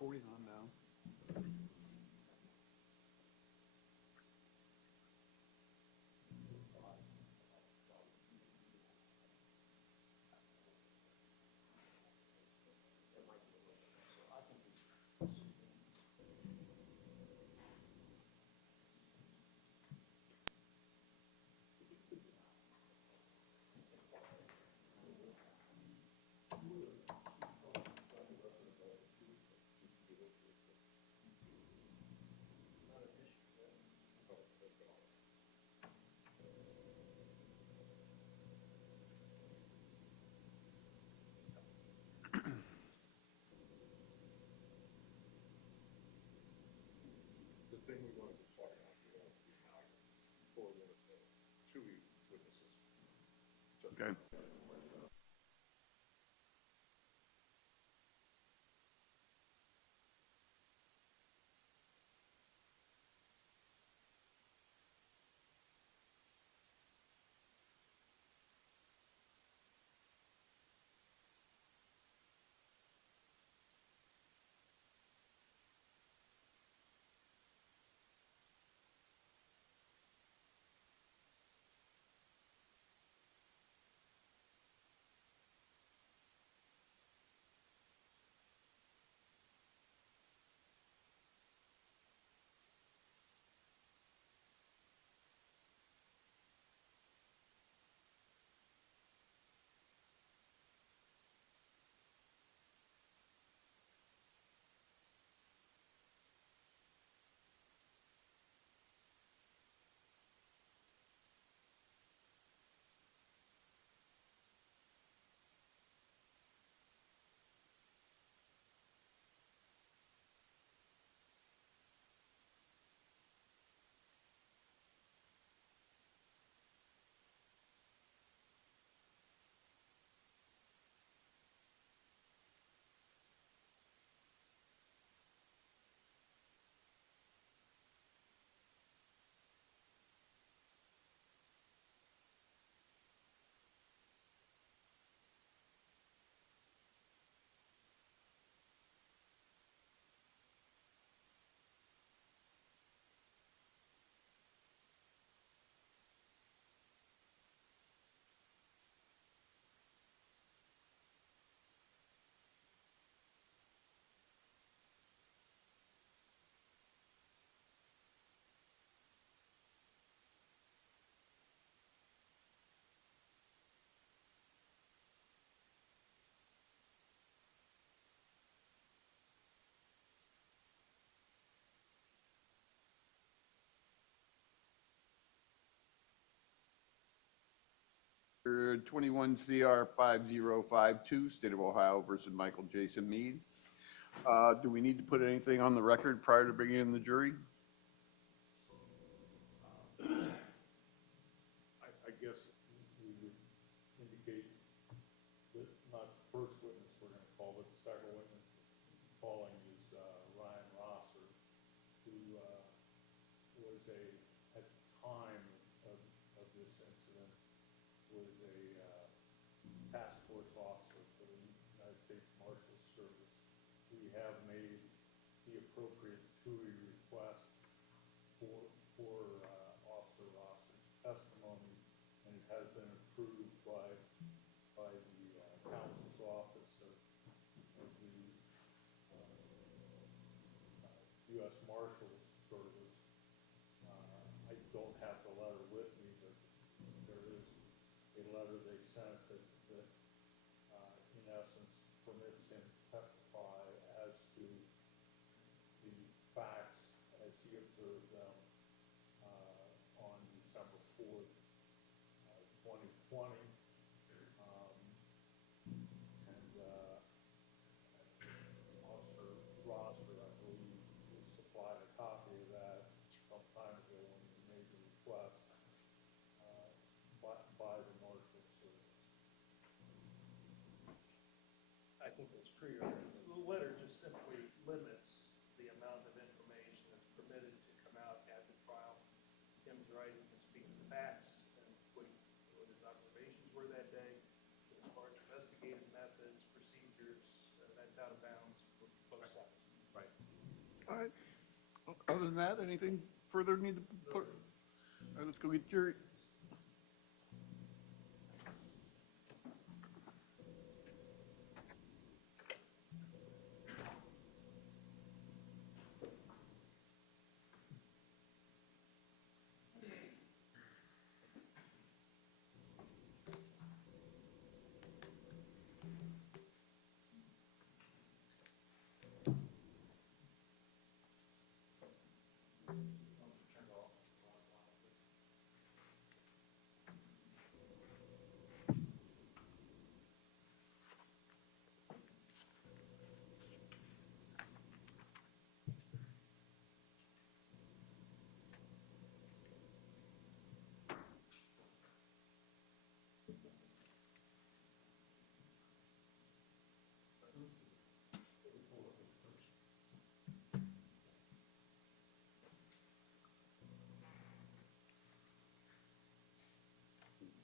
recording on now. The thing we wanted to talk about, we wanted to be out for two witnesses. Okay. For 21 CR 5052, State of Ohio versus Michael Jason Meade. Do we need to put anything on the record prior to bringing in the jury? I guess we would indicate that not the first witness we're gonna call, but the second witness calling is Ryan Rosser, who was at the time of this incident, was a task force officer for the United States Marshals Service. We have made the appropriate TUI request for Officer Rosser's testimony, and it has been approved by the counsel's office of the U.S. Marshals Service. I don't have the letter with me, but there is a letter they sent that in essence permits him to testify as to the facts as he observed them on December 4th, 2020. Officer Rosser, I believe, was supplied a copy of that some time ago when he made the request by the Marshal Service. I think that's true, Your Honor. The letter just simply limits the amount of information that's permitted to come out at the trial. Tim's right, he can speak to the facts and what his observations were that day. As far as investigative methods, procedures, that's out of bounds for both sides. Other than that, anything further need to put? All right, let's go get jury.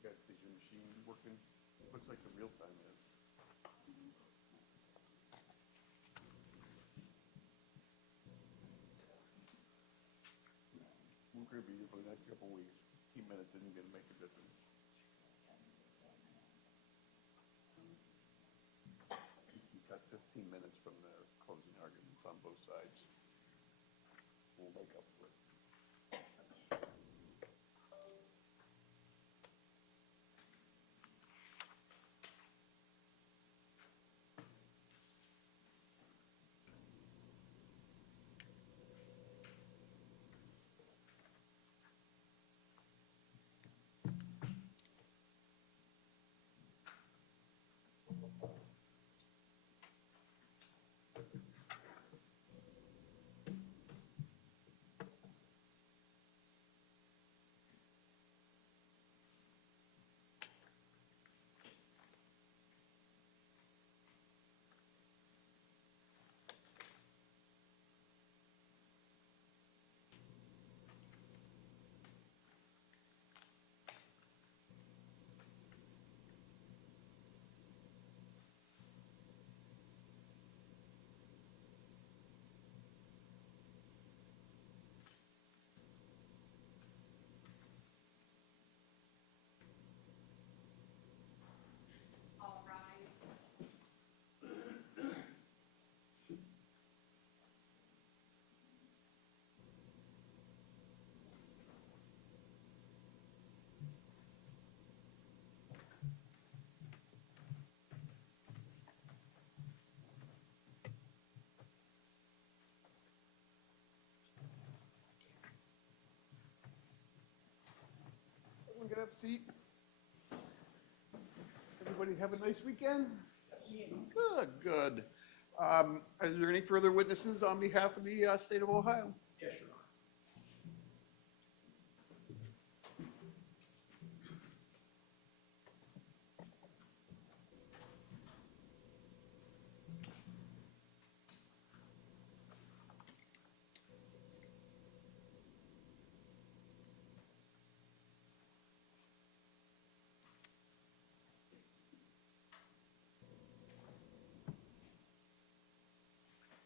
Is your machine working? Looks like the real time is. We're gonna be here for the next couple of weeks. 15 minutes isn't gonna make a difference. You cut 15 minutes from the closing arguments on both sides. We'll make up for it. All rise. Everyone get up, seat. Everybody have a nice weekend? Yes. Good, good. Is there any further witnesses on behalf of the state of Ohio? Yes, Your Honor.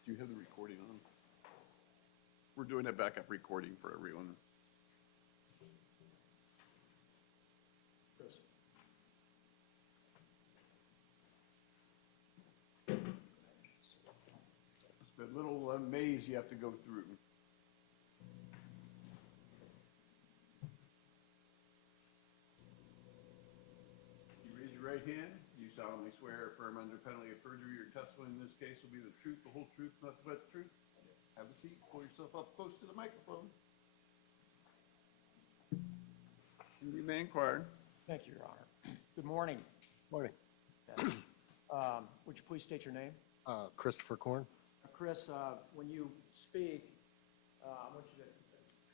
Do you have the recording on? We're doing a backup recording for everyone. Chris. It's a little maze you have to go through. You raise your right hand. You solemnly swear or affirm under penalty of perjury your testimony in this case will be the truth, the whole truth, nothing but the truth. Have a seat. Pull yourself up close to the microphone. You remain quiet. Thank you, Your Honor. Good morning. Morning. Would you please state your name? Christopher Korn. Chris, when you speak, I want you to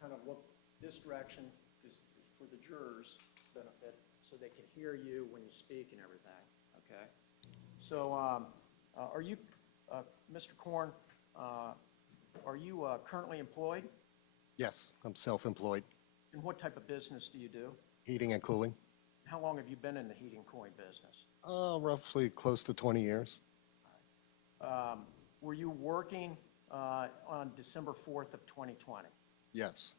kind of look this direction is for the jurors' benefit, so they can hear you when you speak and everything, okay? So are you, Mr. Korn, are you currently employed? Yes, I'm self-employed, And what type of business do you do? heating and cooling. How long have you been in the heating and cooling business? Roughly close to 20 years. Were you working on December 4th of 2020. Yes.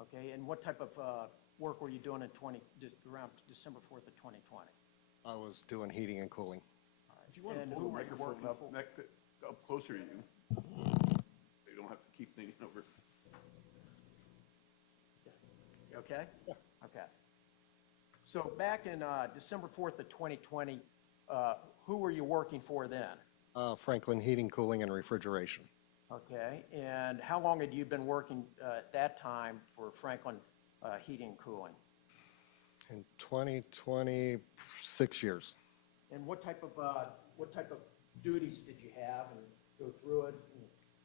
Okay, and what type of work were you doing around December 4th of 2020? I was doing heating and cooling. If you want to And pull who the were you microphone working up, for? up closer to you. You don't have to keep leaning over. You okay? Yeah. Okay. So back in December 4th of 2020, who were you working for then? Franklin Heating, Cooling, and Refrigeration. Okay, and how long had you been working at that time for Franklin Heating and Cooling? In 2020, 6 years. And what type of duties did you have, and go through it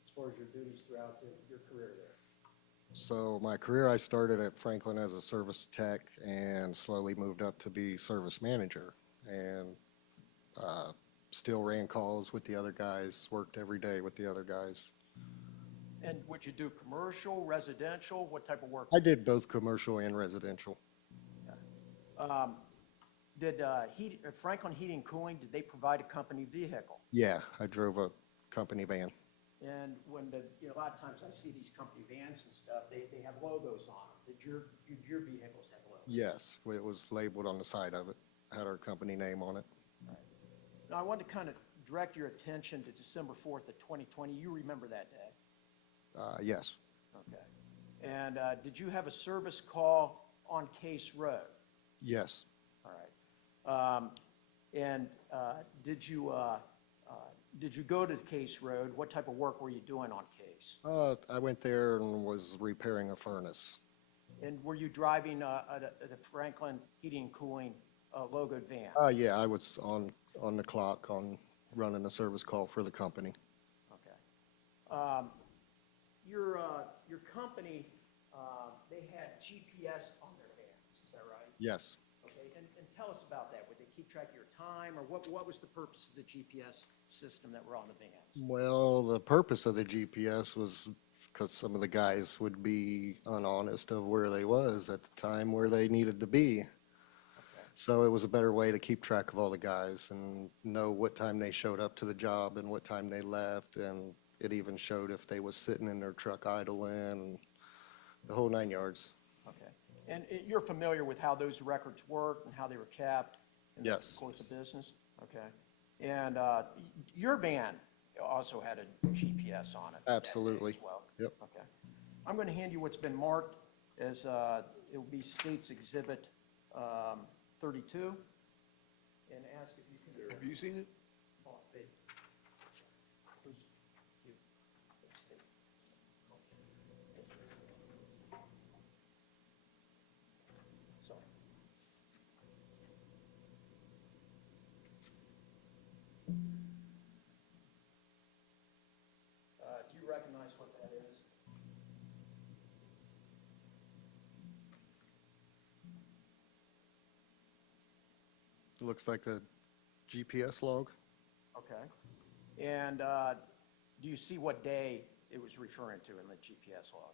as far as your duties throughout your career there? So my career, I started at Franklin as a service tech and slowly moved up to be service manager. And still ran calls with the other guys, worked every day with the other guys. And would you do commercial, residential, what type of work? I did both commercial and residential. Did Franklin Heating and Cooling, did they provide a company vehicle? Yeah, I drove a company van. And when a lot of times I see these company vans and stuff, they have logos on them. Did your vehicles have logos? Yes, it was labeled on the side of it, had our company name on it. Right. Now, I want to kind of direct your attention to December 4th of 2020. You remember that day? Yes, Okay. And did you have a service call on Case Road? yes. All right. And did you go to Case Road? What type of work were you doing on Case? I went there and was repairing a furnace. And were you driving the Franklin Heating and Cooling logoed van? Yeah, I was on the clock on running a service call for the company. Okay. Your company, they had GPS on their vans, is that right? Yes. Okay, and tell us about that. Would they keep track of your time, or what was the purpose of the GPS system that were on the vans? Well, the purpose of the GPS was because some of the guys would be unhonest of where they was at the time where they needed to be. Okay. So it was a better way to keep track of all the guys and know what time they showed up to the job and what time they left. And it even showed if they was sitting in their truck idling and the whole 9 yards. Okay. And you're familiar with how those records worked and how they were kept in the Yes. course of business? Okay. And your van also had a GPS on it? that day Absolutely. as well? Yep. Okay. I'm going to hand you what's been marked as, it will be State's Exhibit 32, and ask if you can. Have you seen it? Oh, they- who's- you? State. Sorry. Do you recognize what that is? It looks like a GPS log. Okay. And do you see what day it was referring to in the GPS log?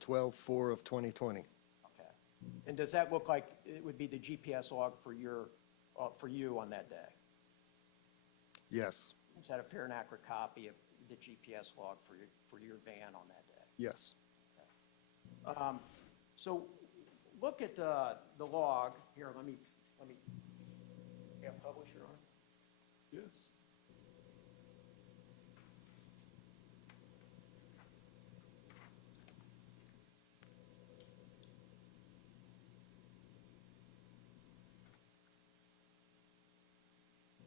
12/4 of 2020. Okay. And does that look like it would be the GPS log for you on that day? Yes, Is that a fair and accurate copy of the GPS log for your van on that day? yes. So look at the log here. Let me have publisher on it. Yes.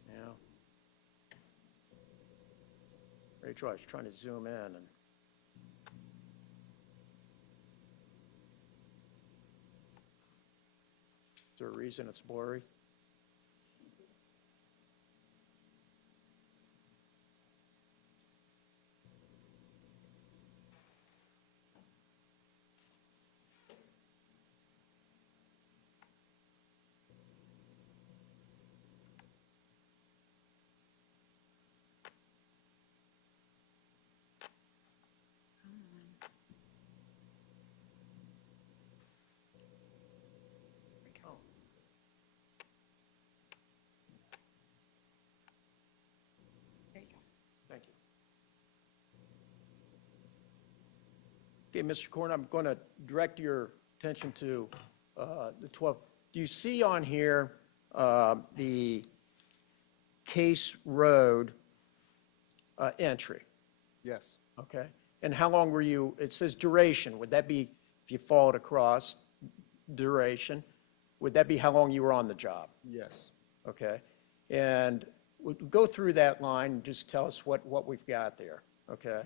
Yeah. Rachel, I was trying to zoom in and. Is there a reason it's blurry? Okay, Mr. Corn, I'm going to direct your attention to the 12. Do you see on here the Case Road entry? Yes, Okay. And how long were you, it says duration. Would that be, if you followed across, duration? Would that be how long you were on the job? yes. Okay? And go through that line and just tell us what we've got there, okay?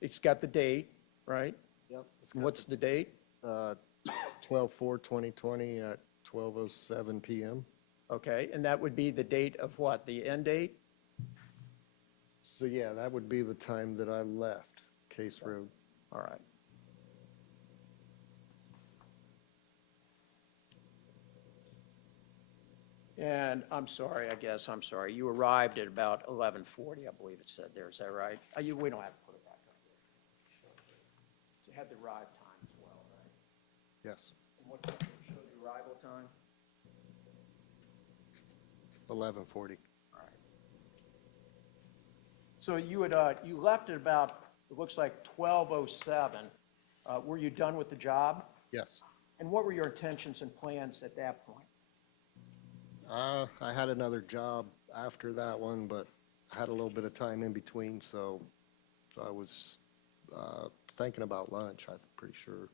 It's got the date, right? Yep. And what's the date? 12/4/2020 at 12:07 PM. Okay, and that would be the date of what, the end date? So yeah, that would be the time that I left Case Road. All right. And I'm sorry, you arrived at about 11:40, I believe it said there, is that right? We don't have to put it back up there. So you had the arrive time as well, right? Yes, And what time did it show the arrival time? 11:40. All right. So you left at about, it looks like 12:07. Were you done with the job? Yes. And what were your intentions and plans at that point? I had another job after that one, but I had a little bit of time in between, so I was thinking about lunch, I'm pretty sure.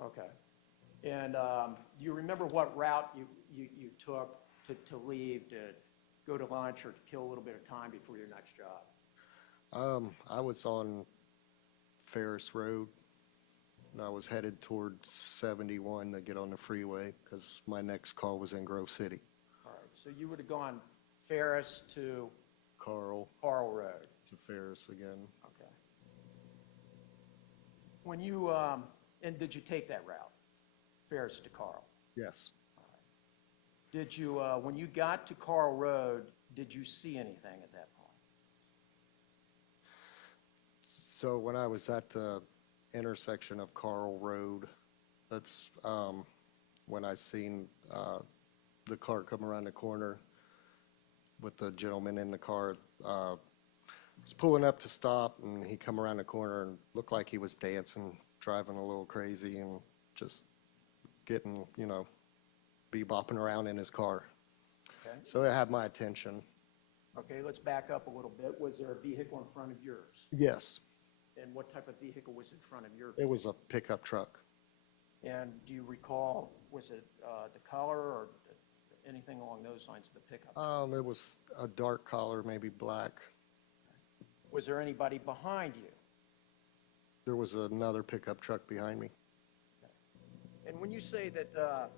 Okay. And do you remember what route you took to leave, to go to lunch or to kill a little bit of time before your next job? I was on Ferris Road, and I was headed towards 71 to get on the freeway, because my next call was in Grove City. All right, so you would have gone Ferris to Carl Carl Road. to Ferris again. Okay. When you, and did you take that route, Ferris to Carl? Yes. Did you, when you got to Carl Road, did you see anything at that point? So when I was at the intersection of Carl Road, that's when I seen the car come around the corner with the gentleman in the car. Was pulling up to stop, and he come around the corner and looked like he was dancing, driving a little crazy, and just getting, bebopping around in his car. Okay. So it had my attention. Okay, let's back up a little bit. Was there a vehicle in front of yours? Yes, And what type of vehicle was in front of your? it was a pickup truck. And do you recall, was it the color or anything along those lines of the pickup? It was a dark color, maybe black. Was there anybody behind you? There was another pickup truck behind me. And when you say that the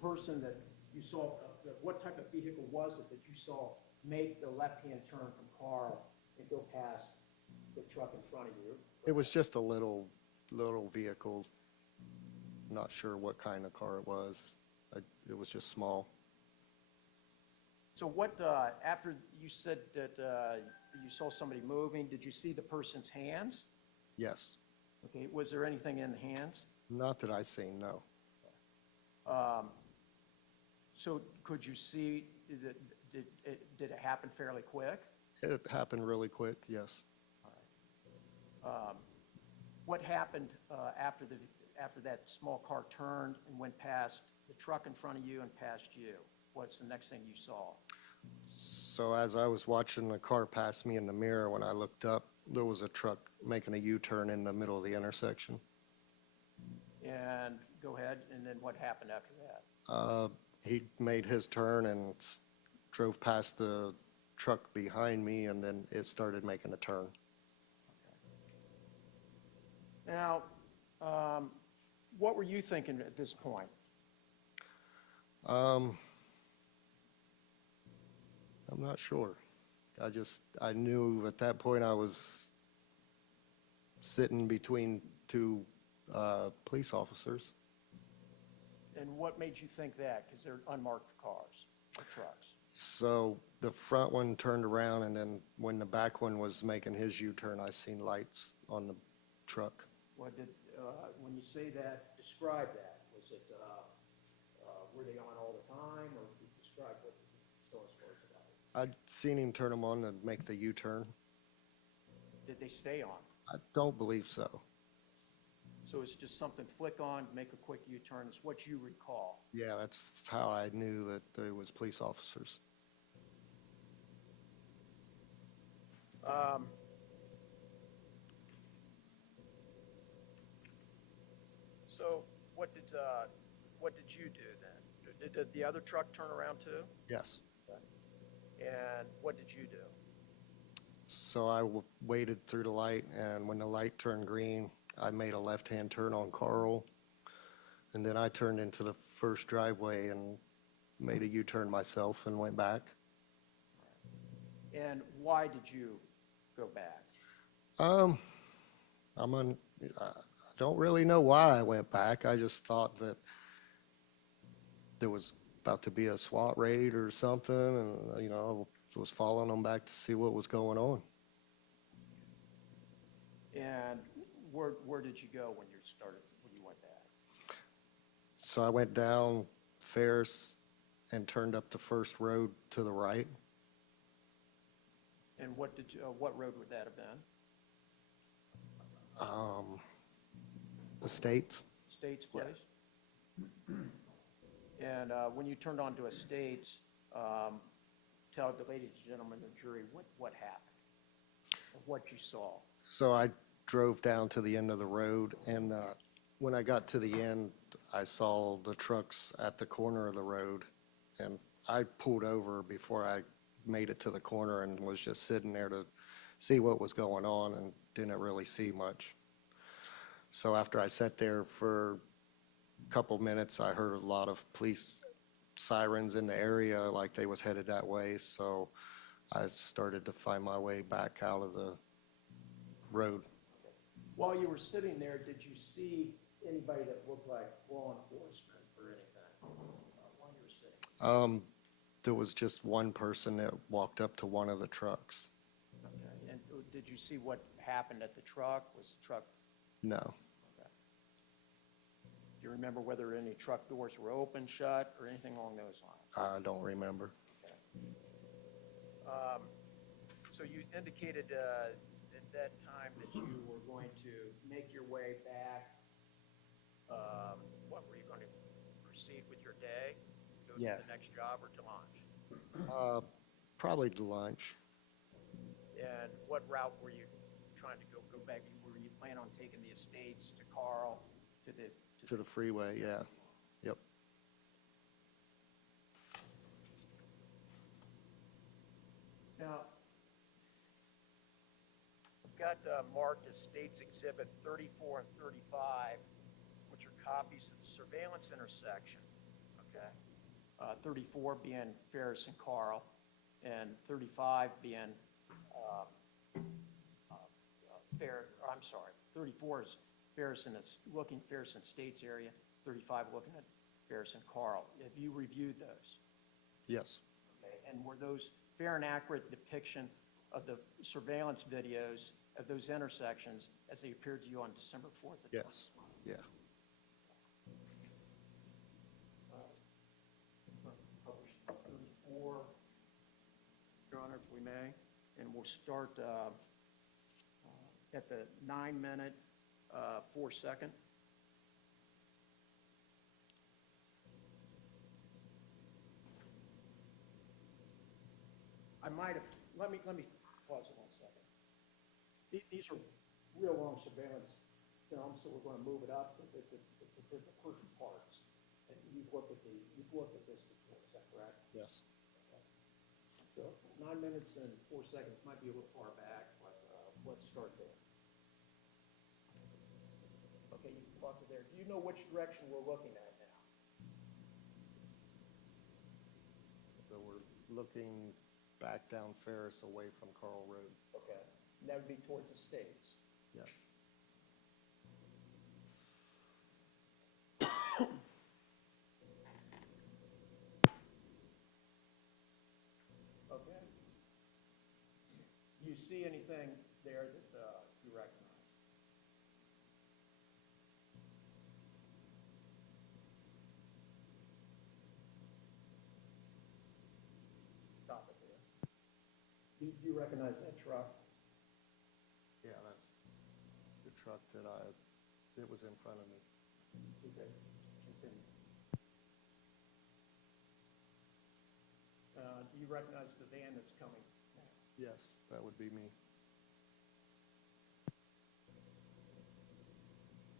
person that you saw, what type of vehicle was it that you saw make the left-hand turn from Carl and go past the truck in front of you? It was just a little vehicle. Not sure what kind of car it was. It was just small. So what, after you said that you saw somebody moving, did you see the person's hands? Yes. Okay, was there anything in the hands? Not that I seen, no. So could you see, did it happen fairly quick? It happened really quick, yes. What happened after that small car turned and went past the truck in front of you and past you? What's the next thing you saw? So as I was watching the car pass me in the mirror, when I looked up, there was a truck making a U-turn in the middle of the intersection. And go ahead, and then what happened after that? He made his turn and drove past the truck behind me, and then it started making a turn. Now, what were you thinking at this point? I'm not sure. I knew at that point I was sitting between two police officers. And what made you think that? Because they're unmarked cars or trucks. So the front one turned around, and then when the back one was making his U-turn, I seen lights on the truck. What did, when you say that, describe that. Was it, were they on all the time, or describe what the story was about? I'd seen him turn them on and make the U-turn. Did they stay on? I don't believe so. So it's just something flick on, make a quick U-turn, it's what you recall. Yeah, that's how I knew that there was police officers. So what did you do then? Did the other truck turn around too? Yes. And what did you do? So I waited through the light, and when the light turned green, I made a left-hand turn on Carl. And then I turned into the first driveway and made a U-turn myself and went back. And why did you go back? I don't really know why I went back. I just thought that there was about to be a SWAT raid or something, and, I was following them back to see what was going on. And where did you go when you went back? So I went down Ferris and turned up the first road to the right. And what road would that have been? The States. States Yeah. Place? And when you turned onto Estates, tell the ladies and gentlemen of the jury what happened, or what you saw. So I drove down to the end of the road, and when I got to the end, I saw the trucks at the corner of the road, and I pulled over before I made it to the corner and was just sitting there to see what was going on and didn't really see much. So after I sat there for a couple minutes, I heard a lot of police sirens in the area, like they was headed that way, so I started to find my way back out of the road. While you were sitting there, did you see anybody that looked like law enforcement or anything while you were sitting? There was just one person that walked up to one of the trucks. Okay. And did you see what happened at the truck? Was the truck? No. Okay. Do you remember whether any truck doors were open, shut, or anything along those lines? I don't remember. Okay. So you indicated at that time that you were going to make your way back. What, were you going to proceed with your day? Go Yeah. to the next job or to lunch? Probably to lunch. And what route were you trying to go back? Were you planning on taking the Estates to Carl, To the freeway, yeah. Yep. Now, I've got marked as States Exhibit 34 and 35, which are copies of the surveillance intersection, okay? 34 being Ferris and Carl, and 35 being 34 is Ferris and Ferris and States area, 35 looking at Ferris and Carl. Have you reviewed those? Yes. Okay, and were those fair and accurate depiction of the surveillance videos of those intersections as they appeared to you on December 4th? Yes. Yeah. Published 34, Your Honor, if we may, and we'll start at the 9-minute, 4-second. I might have, let me pause it 1 second. These are real long surveillance films, so we're going to move it up to the pertinent parts. And you've looked at this before, is that correct? Yes. So 9 minutes and 4 seconds might be a little far back, but let's start there. Okay, you can pause it there. Do you know which direction we're looking at now? So we're looking back down Ferris away from Carl Road. Okay, and that would be towards the States. Yes. Okay. Do you see anything there that you recognize? Stop it there. Do you recognize that truck? Yeah, truck that was in front of me. Okay, continue. Do you recognize the van that's coming now? Yes, that would be me.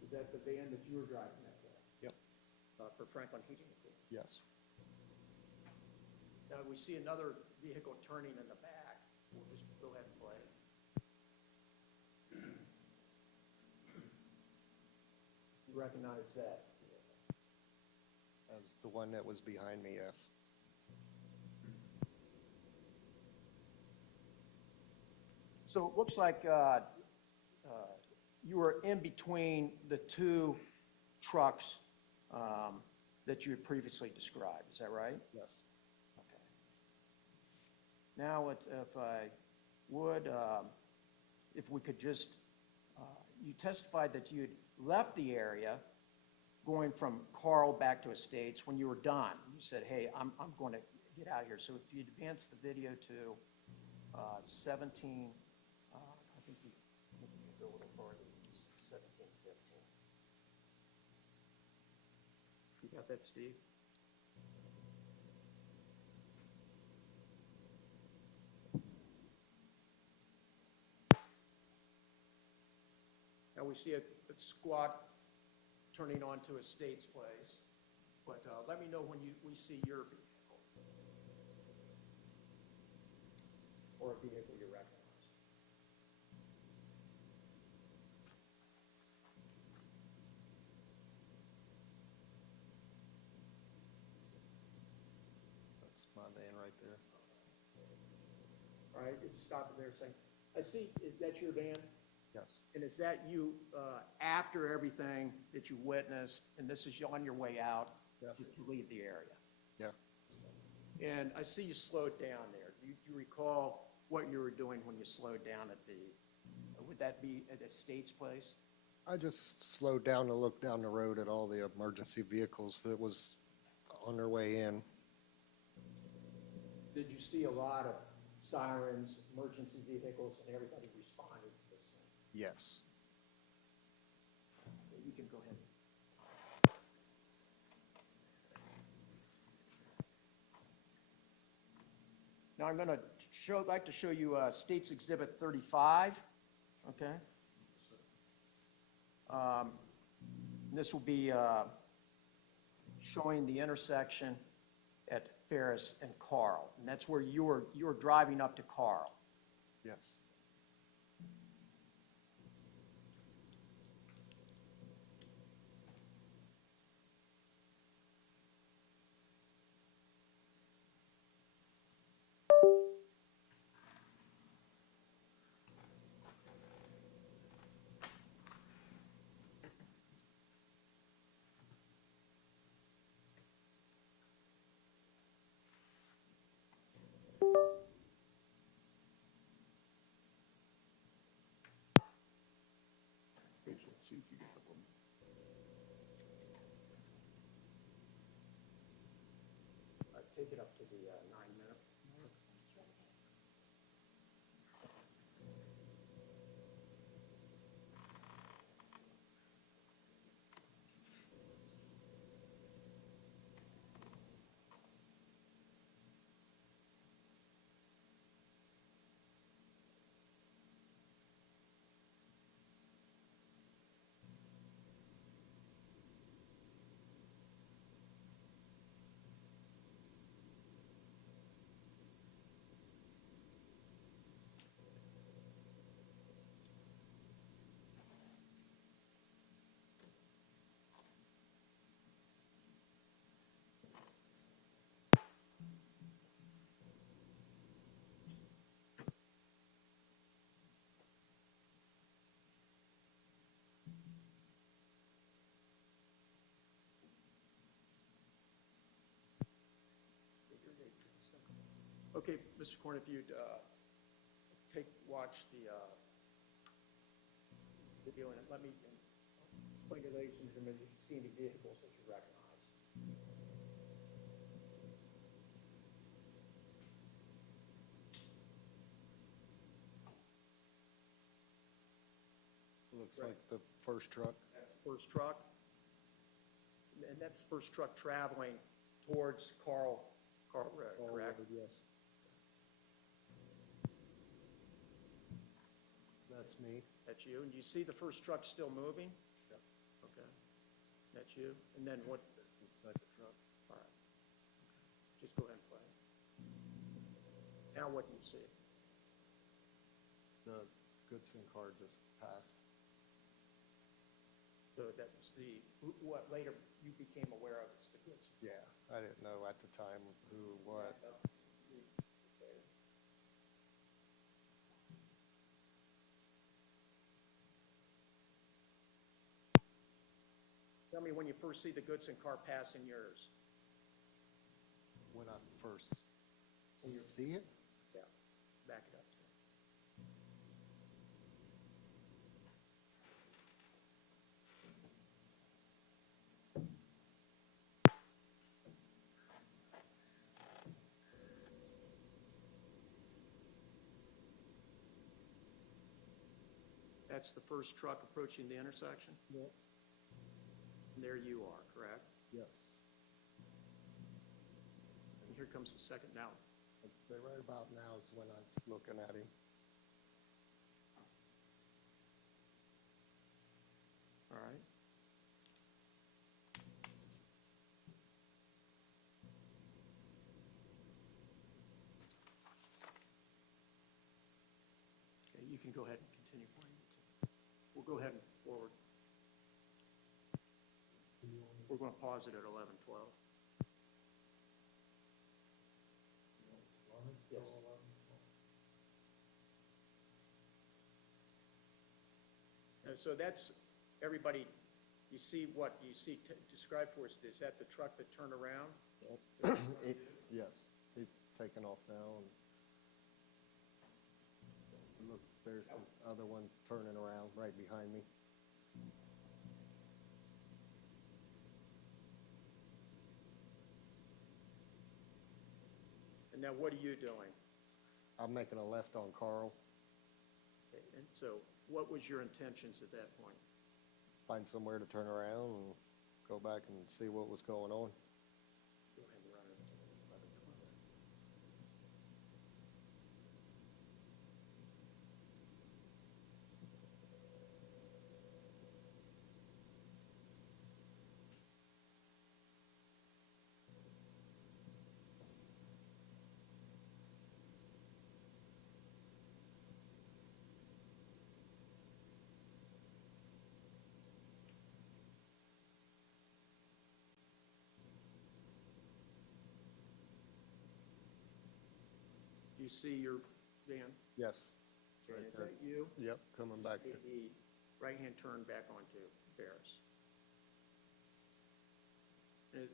Is that the van that you were driving that day? Yep. For Franklin Heating and Cooling? Yes. Now, we see another vehicle turning in the back. We'll just go ahead and play. You recognize that? As the one that was behind me, yes. So it looks like you were in between the two trucks that you had previously described. Is that right? Yes. Okay. Now, if I would, if we could just, you testified that you had left the area going from Carl back to Estates. When you were done, you said, hey, I'm going to get out of here. So if you advance the video to 17, I think you can go a little farther, 17, 15. You got that, Steve? Now we see a squad turning onto Estates Place, but let me know when we see your vehicle or a vehicle you recognize. That's my van right there. All right, stop it there a second. I see, that's your van? Yes. And is that you after everything that you witnessed, and this is you on your way out Yes. to leave the area? Yeah. And I see you slowed down there. Do you recall what you were doing when you slowed down at would that be at Estates Place? I just slowed down to look down the road at all the emergency vehicles that was on their way in. Did you see a lot of sirens, emergency vehicles, and everybody responded to this thing? Yes. You can go ahead. Now I'm going to like to show you States Exhibit 35, okay? This will be showing the intersection at Ferris and Carl, and that's where you were driving up to Carl. Yes. See if you get the one. Take it up to the 9-minute mark. Okay, Mr. Corn, if you'd watch the video and let me explain to ladies and gentlemen if you see any vehicles that you recognize. Look looks like the first truck. That's the first truck. And that's the first truck traveling towards Carl Road, All correct? loaded, yes. That's me. That's you. And you see the first truck still moving? Yep. Okay. That's you. And then what? That's the second truck. All right. Okay. Just go ahead and play. Now what do you see? The Goodson car just passed. So that was what later you became aware of as the Goodson. Yeah, I didn't know at the time who, what. Tell me when you first see the Goodson car passing yours. When I first see it, Yeah, back it up. That's the first truck approaching the intersection? Yep. And there you are, correct? yes. And here comes the second now. I'd say right about now is when I was looking at him. All right. Okay, you can go ahead and continue playing. We'll go ahead and forward. We're going to pause it at 11:12. Run it till 11. And so that's, everybody, you see what, you see, describe for us, is that the truck that turned around? Yes, he's taking off now. And looks, there's the other one turning around right behind me. And now what are you doing? I'm making a left on Carl, Okay, and so what was your intentions at that point? find somewhere to turn around and go back and see what was going on. Go ahead and run it until 11:12. You see your van? Yes. Okay, Right is there. that you? Yep, coming back. Made the right-hand turn back onto Ferris.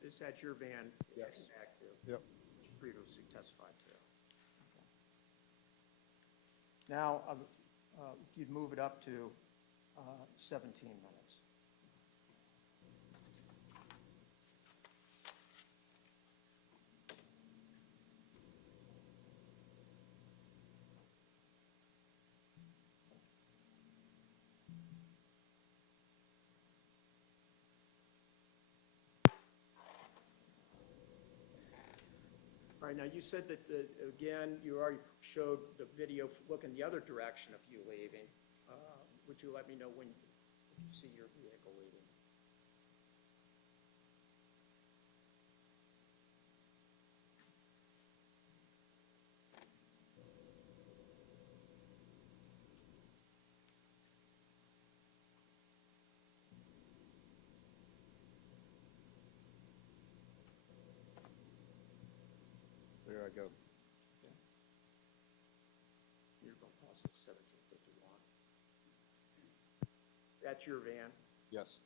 Is that your van? Yes. heading back to? Yep. Which you previously testified to. Okay. Now, if you'd move it up to 17 minutes. All right, now you said that, again, you already showed the video looking the other direction of you leaving. Would you let me know when you see your vehicle leaving? There I go. You're going to pause at 17:51. That's your van? Yes.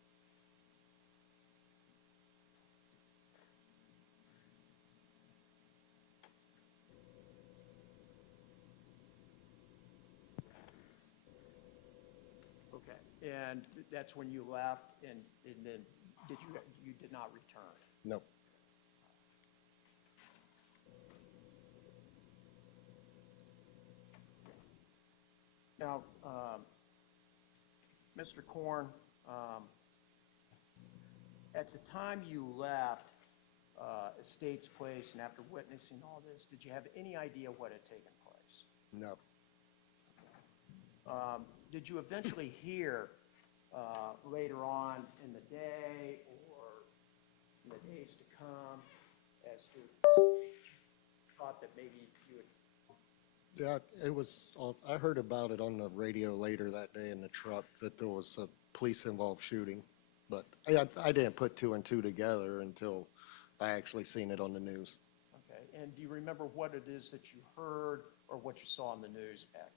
Okay, and that's when you left, and then you did not return? Nope. Now, Mr. Korn, at the time you left Estates Place and after witnessing all this, did you have any idea what had taken place? No. Did you eventually hear later on in the day or in the days to come as to thought that maybe you had? Yeah, it was, I heard about it on the radio later that day in the truck, that there was a police-involved shooting. But I didn't put two and two together until I actually seen it on the news. Okay, and do you remember what it is that you heard or what you saw in the news back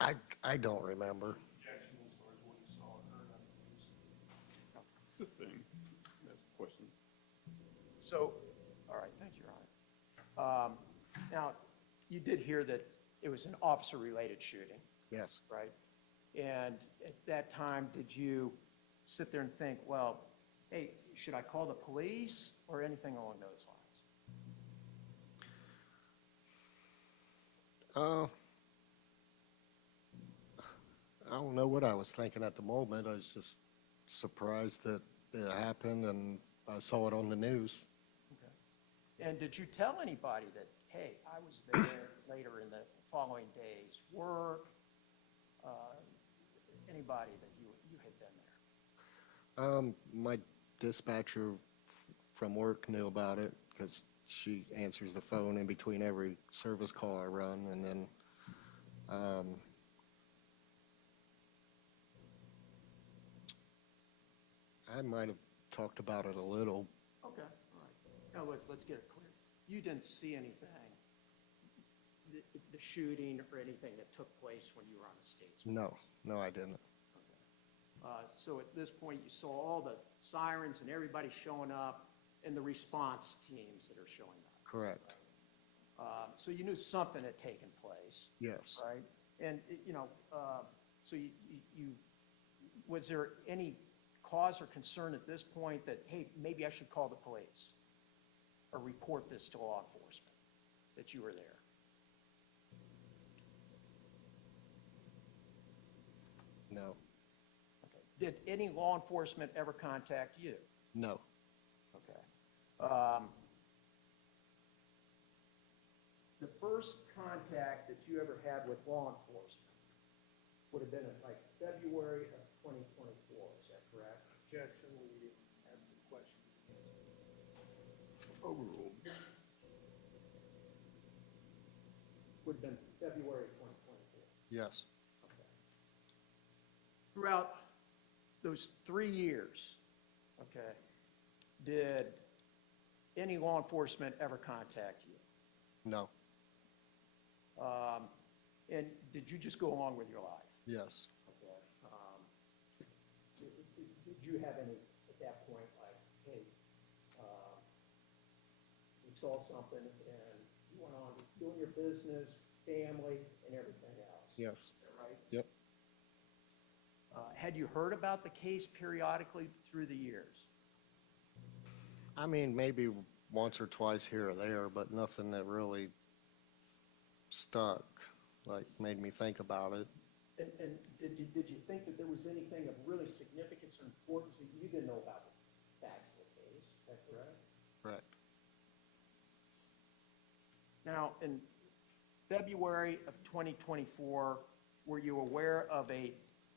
then? I don't remember. Objection as far as what you saw and heard on the news. This thing, that's a question. So, all right, thank you, Your Honor. Now, you did hear that it was an officer-related shooting, Yes. right? And at that time, did you sit there and think, well, hey, should I call the police or anything along those lines? I don't know what I was thinking at the moment. I was just surprised that it happened, and I saw it on the news. Okay. And did you tell anybody that, hey, I was there later in the following days, work, anybody that you had been there? My dispatcher from work knew about it because she answers the phone in between every service call I run, and then I might have talked about it a little. Okay, all right. Now, let's get it clear. You didn't see anything, the shooting or anything that took place when you were on the States? No, I didn't. So at this point, you saw all the sirens and everybody showing up and the response teams that are showing up. Correct. So you knew something had taken place, Yes. right? And, so was there any cause or concern at this point that, hey, maybe I should call the police or report this to law enforcement, that you were there? No. Okay. Did any law enforcement ever contact you? No. Okay. The first contact that you ever had with law enforcement would have been in like February of 2024, is that correct? Objection, we asked the question. Overruled. Would have been February of 2024. Yes. Okay. Throughout those 3 years, okay, did any law enforcement ever contact you? No. And did you just go along with your life? Yes. Okay. Did you have any, at that point, like, hey, you saw something and you went on doing your business, family, and everything else? Yes. Is that right? Yep. Had you heard about the case periodically through the years? I mean, maybe once or twice here or there, but nothing that really stuck, like made me think about it. And did you think that there was anything of really significance or importance that you didn't know about the facts of the case? Is that correct? Correct. Now, in February of 2024, were you aware of a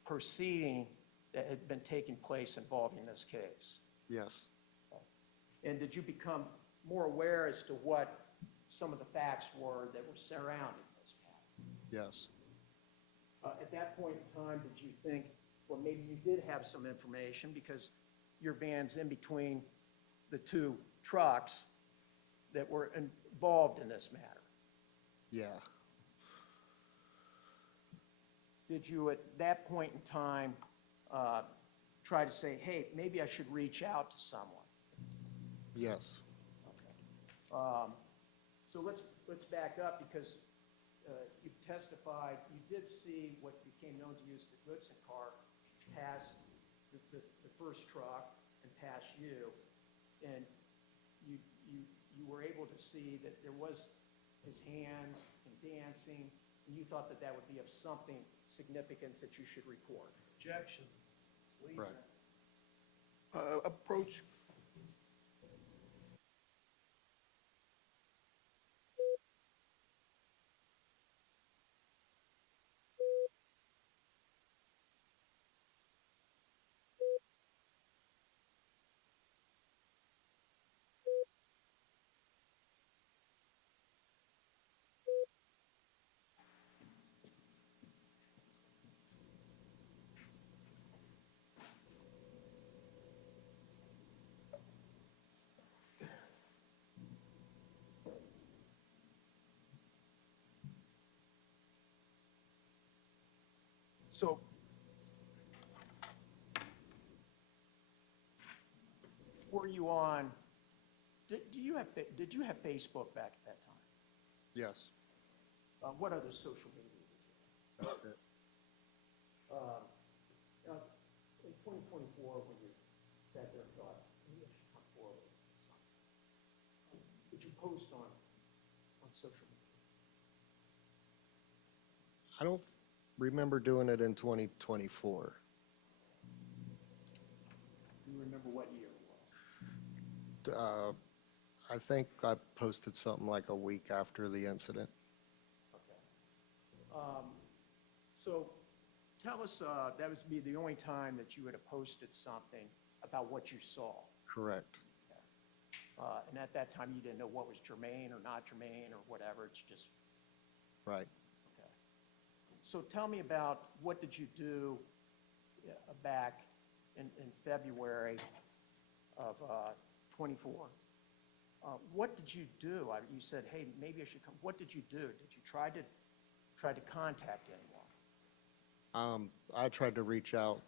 proceeding that had been taking place involving this case? Yes. And did you become more aware as to what some of the facts were that were surrounding this matter? Yes. At that point in time, did you think, well, maybe you did have some information because your van's in between the two trucks that were involved in this matter? Yeah. Did you, at that point in time, try to say, hey, maybe I should reach out to someone? Yes. Okay. So let's back up because you've testified, you did see what became known to you as the Goodson car pass the first truck and pass you, and you were able to see that there was his hands and dancing, and you thought that that would be of something significance that you should report. objection, leave Right. that. Approach. So, were you on, did you have Facebook back at that time? Yes, What other social media did you have? that's it. Now, in 2024, when you sat there and thought, maybe I should come forward with something, did you post on social media? I don't remember doing it in 2024. Do you remember what year it was? I think I posted something like a week after the incident. Okay. So tell us, that would be the only time that you would have posted something about what you saw. Correct. And at that time, you didn't know what was germane or not germane or whatever, it's just, Right. okay. So tell me about, what did you do back in February of 24? What did you do? You said, hey, maybe I should come. What did you do? Did you try to contact anyone? I tried to reach out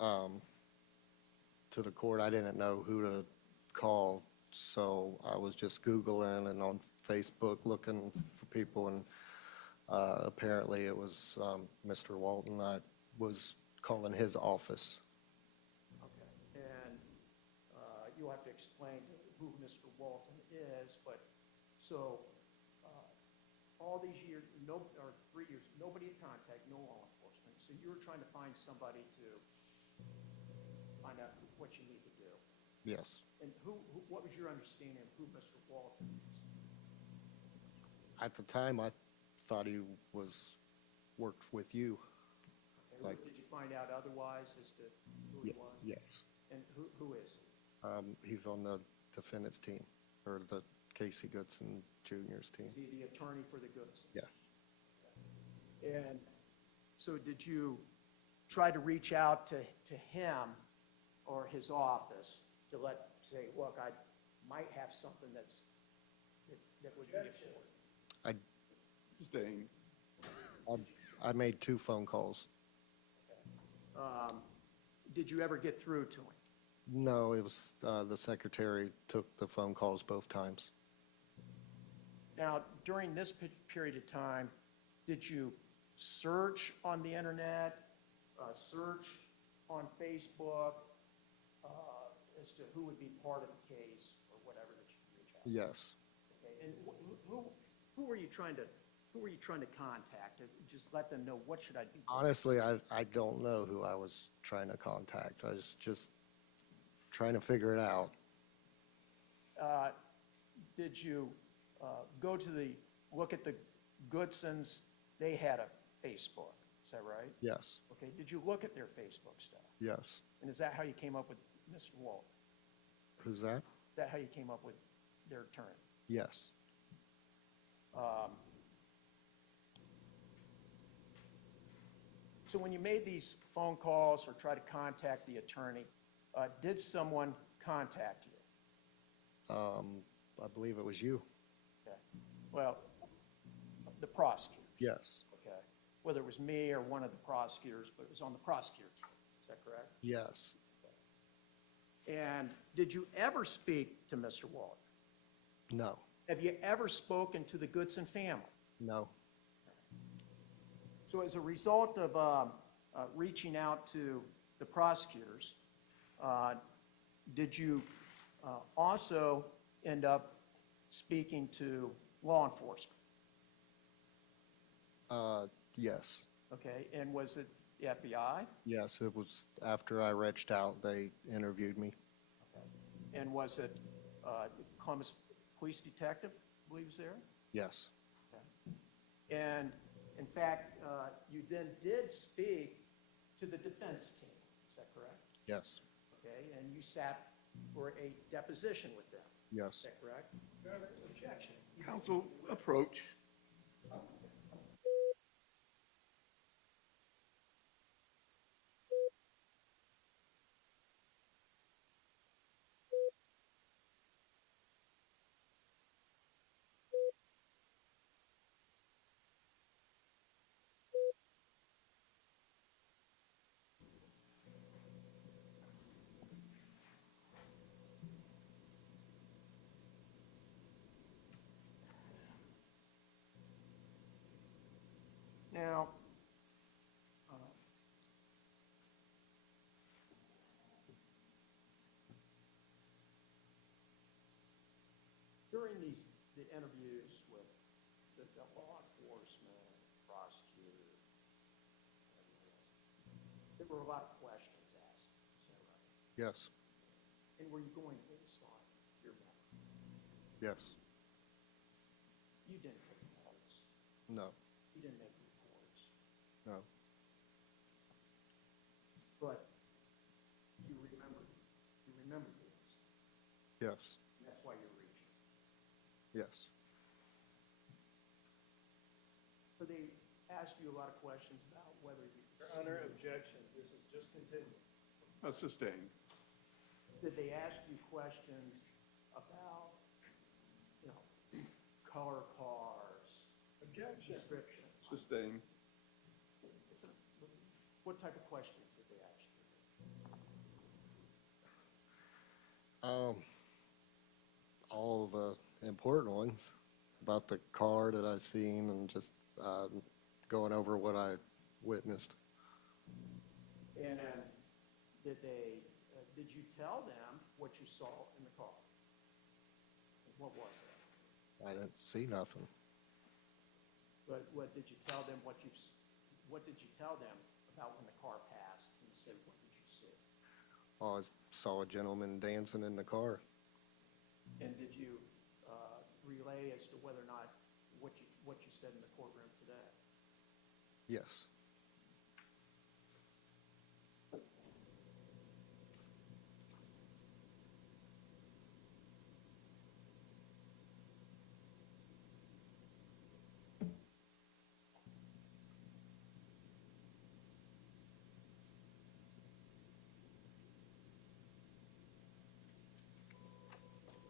to the court. I didn't know who to call, so I was just Googling and on Facebook looking for people, and apparently it was Mr. Walton. I was calling his office. Okay. And you'll have to explain who Mr. Walton is, but, so, all these years, or 3 years, nobody had contact, no law enforcement, so you were trying to find somebody to find out what you need to do. Yes. And what was your understanding of who Mr. Walton is? At the time, I thought he worked with you. Okay, Like- did you find out otherwise as to who he was? Yes. And who is he? He's on the defendant's team, or the Casey Goodson Jr.'s team. Is he the attorney for the Goodson? Yes. And so did you try to reach out to him or his office to say, look, I might have something that would be important? Sustained. I made 2 phone calls. Did you ever get through to him? No, it was, the secretary took the phone calls both times. Now, during this period of time, did you search on the internet, search on Facebook, as to who would be part of the case or whatever that you could reach out? Yes. Okay, and who were you trying to contact? Just let them know, what should I do? Honestly, I don't know who I was trying to contact. I was just trying to figure it out. Did you look at the Goodsons? They had a Facebook, is that right? Yes. Okay, did you look at their Facebook stuff? Yes. And is that how you came up with Mr. Walton? Who's that? Is that how you came up with their attorney? Yes. So when you made these phone calls or tried to contact the attorney, did someone contact you? I believe it was you. Okay. Well, the prosecutor, Yes. okay? Whether it was me or one of the prosecutors, but it was on the prosecutor team, is that correct? Yes. And did you ever speak to Mr. Walton? No. Have you ever spoken to the Goodson family? No. So as a result of reaching out to the prosecutors, did you also end up speaking to law enforcement? Yes. Okay, and was it The FBI? Yes, it was after I reached out, they interviewed me. And was it Columbus Police Detective, I believe, was there? Yes, And in fact, you then did speak to the defense team, is that correct? yes, Okay, and you sat for a deposition with them, is yes. that correct? Your Honor, objection. Counsel, approach. Now, during the interviews with the law enforcement, prosecutor, there were a lot of questions asked, is that right? Yes, And were you going based on your memory? yes, You didn't take notes, no, you didn't make reports, no, but you remember doing so. yes, And that's why you're reaching. yes, So they asked you a lot of questions about whether you. Your Honor, objection, this is just continuing. Sustained. Did they ask you questions about, you know, color cars, Objection. description? Sustained. What type of questions did they ask you? all the important ones about the car that I seen and just going over what I witnessed. And did you tell them what you saw in the car? What was it? I didn't see nothing. But what did you tell them, what did you tell them about when the car passed? And you said, what did you see? Oh, I saw a gentleman dancing in the car. And did you relay as to whether or not what you said in the courtroom today? Yes,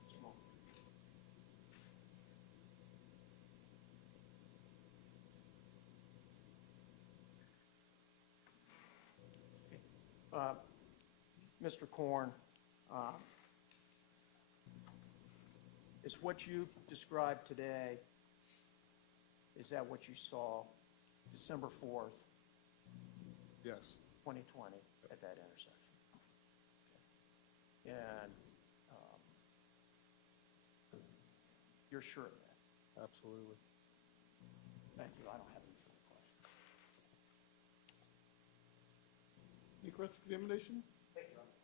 Just a moment. Mr. Korn, is what you've described today, is that what you saw December 4th, yes, 2020, at that intersection? Okay. And you're sure of that? absolutely. Thank you. I don't have any further questions. Any cross-examination? Thank you, Your Honor.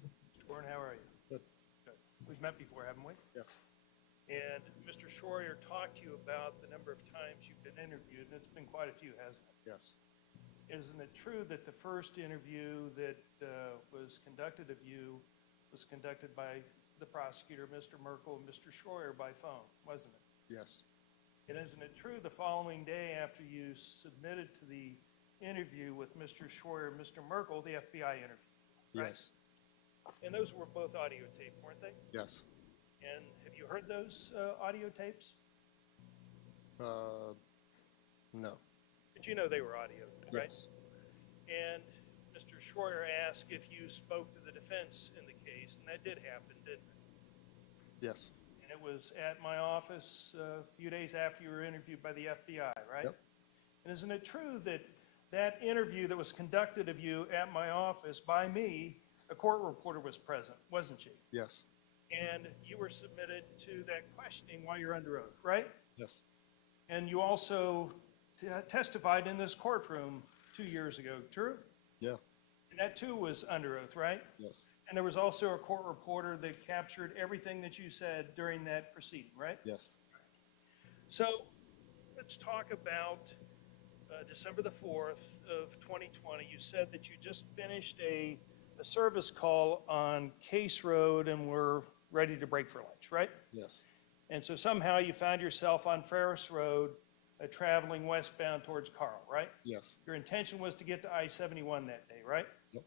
Mr. Gordon, how are you? Good. Good. We've met before, haven't we? Yes, And Mr. Schroyer talked to you about the number of times you've been interviewed, and it's been quite a few, hasn't it? yes, Isn't it true that the first interview that was conducted of you was conducted by the prosecutor, Mr. Merkel, and Mr. Schroyer by phone, wasn't it? yes, And isn't it true the following day after you submitted to the interview with Mr. Schroyer and Mr. Merkel, the FBI interviewed you, right? yes, And those were both audio tape, weren't they? yes. And have you heard those audio tapes? No, But you know they were audio, right? yes, And Mr. Schroyer asked if you spoke to the defense in the case, and that did happen, didn't it? yes, And it was at my office a few days after you were interviewed by the FBI, right? Yep. And isn't it true that that interview that was conducted of you at my office by me, a court reporter was present, wasn't she? yes, and you were submitted to that questioning while you're under oath, right? Yes. And you also testified in this courtroom 2 years ago, true? Yeah. And that too was under oath, right? Yes. And there was also a court reporter that captured everything that you said during that proceeding, right? Yes. So let's talk about December the 4th of 2020. You said that you just finished a service call on Case Road and were ready to break for lunch, right? Yes. And so somehow you found yourself on Ferris Road traveling westbound towards Carl, right? Yes. Your intention was to get to I-71 that day, right? Yep.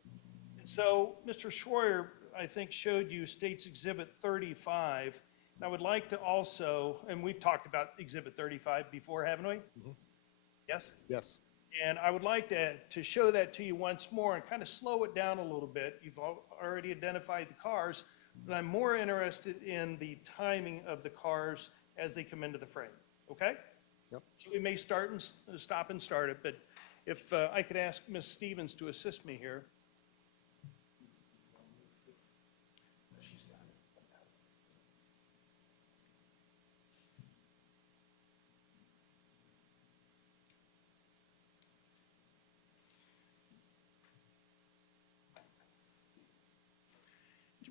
And so Mr. Schroyer, I think, showed you State's Exhibit 35. And I would like to also, and we've talked about Exhibit 35 before, haven't we? Yes? Yes. And I would like to show that to you once more and kind of slow it down a little bit. You've already identified the cars, but I'm more interested in the timing of the cars as they come into the frame, okay? Yep. So we may start and stop and start it, but if I could ask Ms. Stevens to assist me here. She's got it.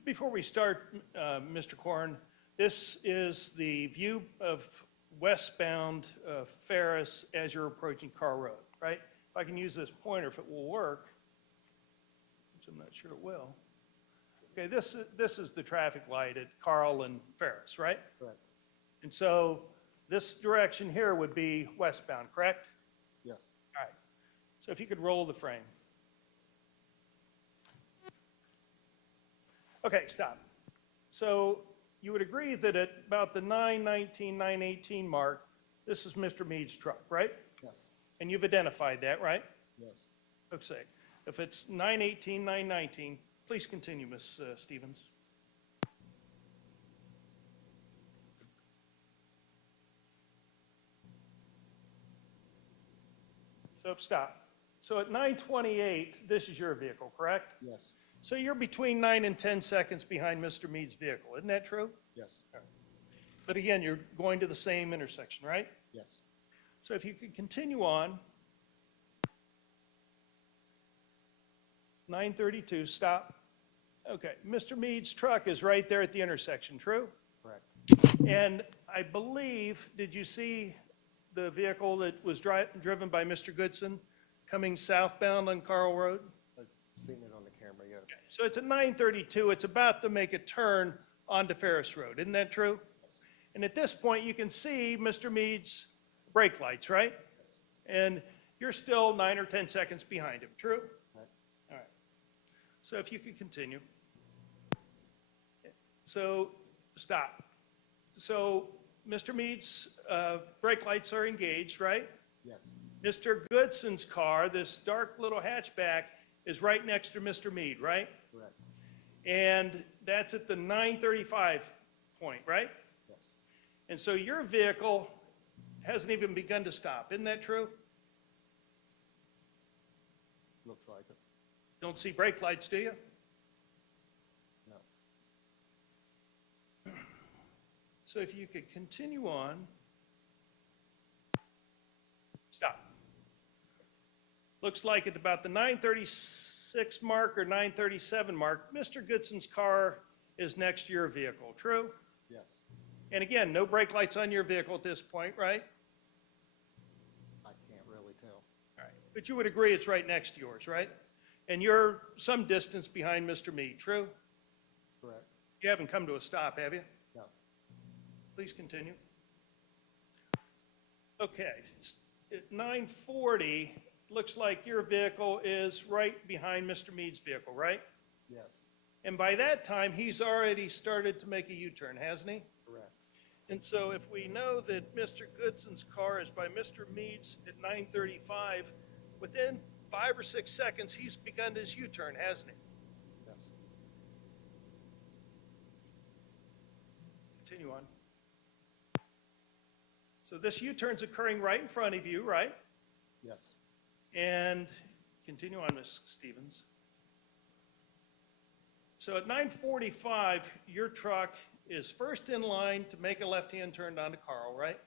Before we start, Mr. Corn, this is the view of westbound Ferris as you're approaching Carl Road, right? If I can use this pointer, if it will work, which I'm not sure it will. Okay, this is the traffic light at Carl and Ferris, right? Correct. And so this direction here would be westbound, correct? Yes. All right. So if you could roll the frame. Okay, stop. So you would agree that at about the 9:19, 9:18 mark, this is Mr. Meade's truck, right? Yes. And you've identified that, right? Yes. Okay. If it's 9:18, 9:19, please continue, Ms. Stevens. So stop. So at 9:28, this is your vehicle, correct? Yes. So you're between 9 and 10 seconds behind Mr. Meade's vehicle, isn't that true? Yes. But again, you're going to the same intersection, right? Yes. So if you could continue on. 9:32, stop. Okay, Mr. Meade's truck is right there at the intersection, true? Correct. And I believe, did you see the vehicle that was driven by Mr. Goodson coming southbound on Carl Road? I've seen it on the camera, yes. So it's at 9:32, it's about to make a turn onto Ferris Road, isn't that true? And at this point, you can see Mr. Meade's brake lights, right? And you're still 9 or 10 seconds behind him, true? Right. All right. So if you could continue. So, stop. So, Mr. Meade's brake lights are engaged, right? Yes. Mr. Goodson's car, this dark little hatchback, is right next to Mr. Meade, right? Correct. And that's at the 9:35 point, right? Yes. And so your vehicle hasn't even begun to stop, isn't that true? Looks like it. Don't see brake lights, do you? No. So if you could continue on. Stop. Looks like at about the 9:36 mark or 9:37 mark, Mr. Goodson's car is next to your vehicle, true? Yes. And again, no brake lights on your vehicle at this point, right? I can't really tell. All right. But you would agree it's right next to yours, right? And you're some distance behind Mr. Meade, true? Correct. You haven't come to a stop, have you? No. Please continue. Okay, at 9:40, looks like your vehicle is right behind Mr. Meade's vehicle, right? Yes. And by that time, he's already started to make a U-turn, hasn't he? Correct. And so if we know that Mr. Goodson's car is by Mr. Meade's at 9:35, within 5 or 6 seconds, he's begun his U-turn, hasn't he? Yes. Continue on. So this U-turn's occurring right in front of you, right? Yes. And continue on, Ms. Stevens. So at 9:45, your truck is first in line to make a left-hand turn onto Carl, right?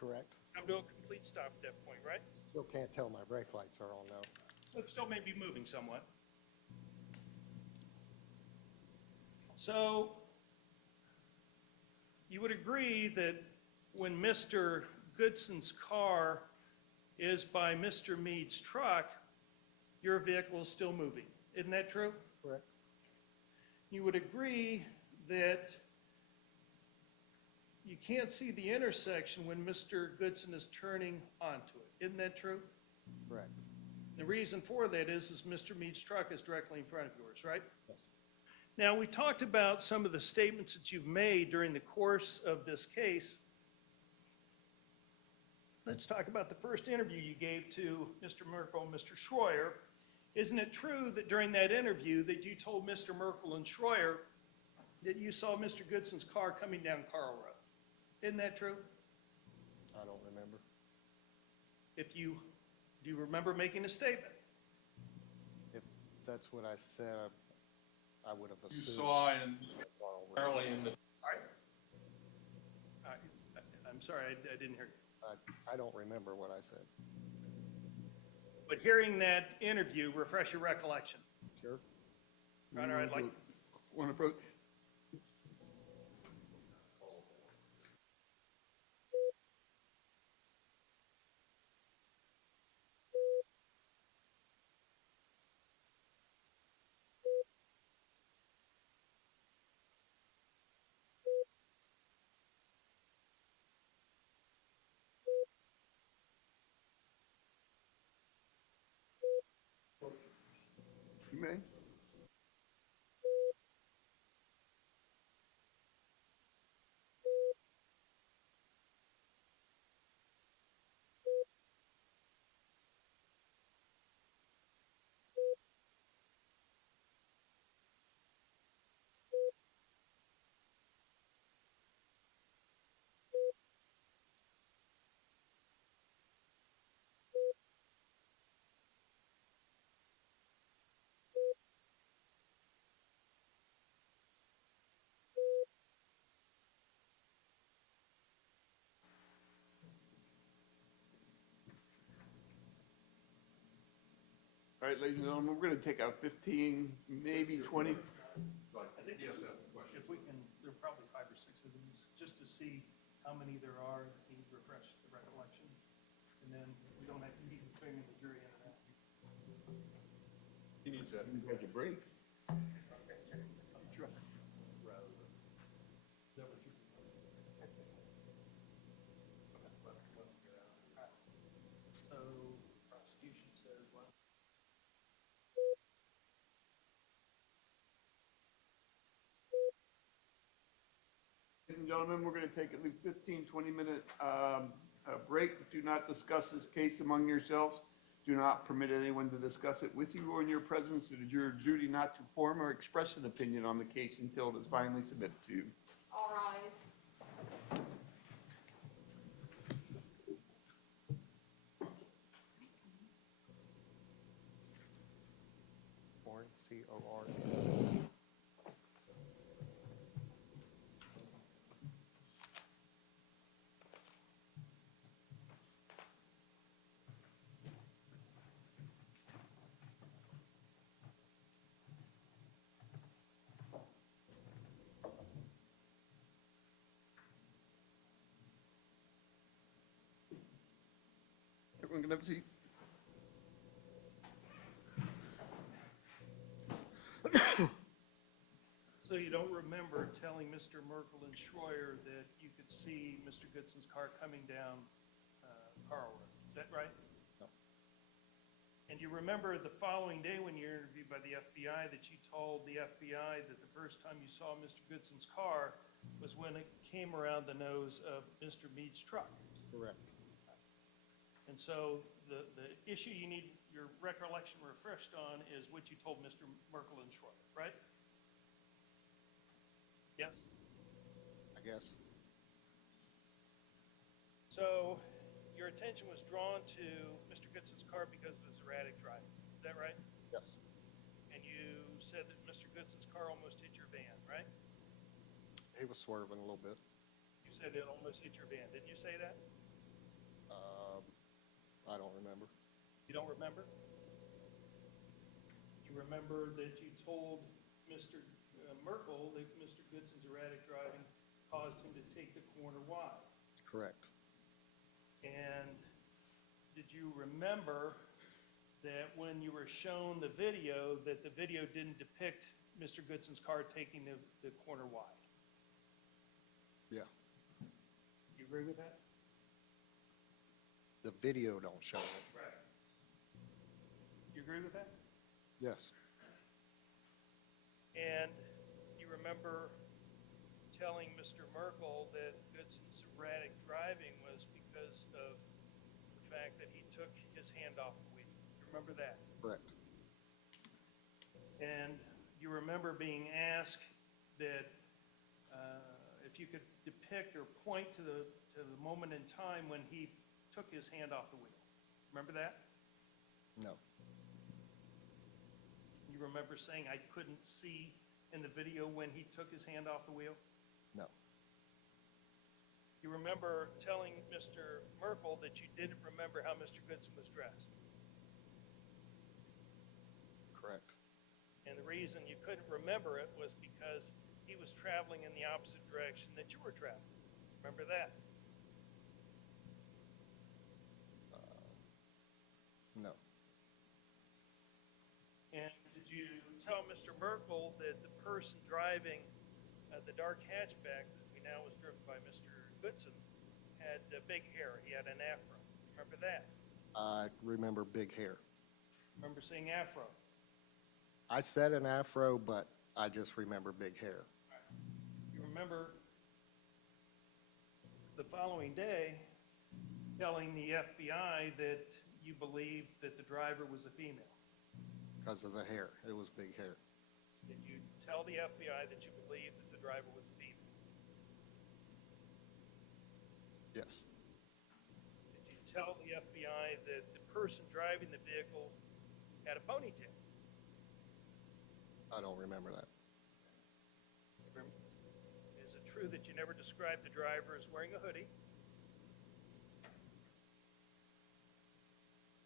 Correct. Come to a complete stop at that point, right? Still can't tell my brake lights are on now. It still may be moving somewhat. So you would agree that when Mr. Goodson's car is by Mr. Meade's truck, your vehicle is still moving. Isn't that true? Correct. You would agree that you can't see the intersection when Mr. Goodson is turning onto it. Isn't that true? Correct. The reason for that is Mr. Meade's truck is directly in front of yours, right? Yes. Now, we talked about some of the statements that you've made during the course of this case. Let's talk about the first interview you gave to Mr. Merkel and Mr. Schroyer. Isn't it true that during that interview that you told Mr. Merkel and Schroyer that you saw Mr. Goodson's car coming down Carl Road? Isn't that true? I don't remember. Do you remember making a statement? If that's what I said, I would have You assumed. saw in, Carl Road. apparently in the, I'm sorry, I didn't hear you. I don't remember what I said. But hearing that interview, refresh your recollection. Sure. Your Honor, I'd like, Want to approach? You may. All right, ladies and gentlemen, we're going to take out 15, maybe 20. I think if we can, there are probably 5 or 6 of these, just to see how many there are that need to refresh the recollection. And then we don't have to keep bringing the jury in and out. he needs that. You got your break. So prosecution says what? Ladies and gentlemen, we're going to take at least 15, 20-minute break. Do not discuss this case among yourselves. Do not permit anyone to discuss it with you or in your presence. It is your duty not to form or express an opinion on the case until it is finally submitted to you. All rise. Cor, C-O-R. Everyone can have a seat. So you don't remember telling Mr. Merkel and Schroyer that you could see Mr. Goodson's car coming down Carl Road, is that right? No. And you remember the following day when you were interviewed by the FBI that you told the FBI that the first time you saw Mr. Goodson's car was when it came around the nose of Mr. Meade's truck. Correct. And so the issue you need your recollection refreshed on is what you told Mr. Merkel and Schroyer, right? Yes? I guess. So your attention was drawn to Mr. Goodson's car because of his erratic driving, is that right? Yes. And you said that Mr. Goodson's car almost hit your van, right? He was swerving a little bit. You said it almost hit your van. Didn't you say that? I don't remember. You don't remember? You remember that you told Mr. Merkel that Mr. Goodson's erratic driving caused him to take the corner wide. Correct. And did you remember that when you were shown the video, that the video didn't depict Mr. Goodson's car taking the corner wide? Yeah. You agree with that? The video don't show it. Right. You agree with that? Yes. And you remember telling Mr. Merkel that Goodson's erratic driving was because of the fact that he took his hand off the wheel. You remember that? Correct. And you remember being asked that if you could depict or point to the moment in time when he took his hand off the wheel. Remember that? No. You remember saying, I couldn't see in the video when he took his hand off the wheel? No. You remember telling Mr. Merkel that you didn't remember how Mr. Goodson was dressed? Correct. And the reason you couldn't remember it was because he was traveling in the opposite direction that you were traveling. Remember that? No. And did you tell Mr. Merkel that the person driving the dark hatchback that we know was driven by Mr. Goodson had big hair? He had an afro. Remember that? I remember big hair. Remember saying afro? I said an afro, but I just remember big hair. You remember the following day telling the FBI that you believed that the driver was a female. Because of the hair. It was big hair. Did you tell the FBI that you believed that the driver was a female? Yes. Did you tell the FBI that the person driving the vehicle had a ponytail? I don't remember that. Is it true that you never described the driver as wearing a hoodie?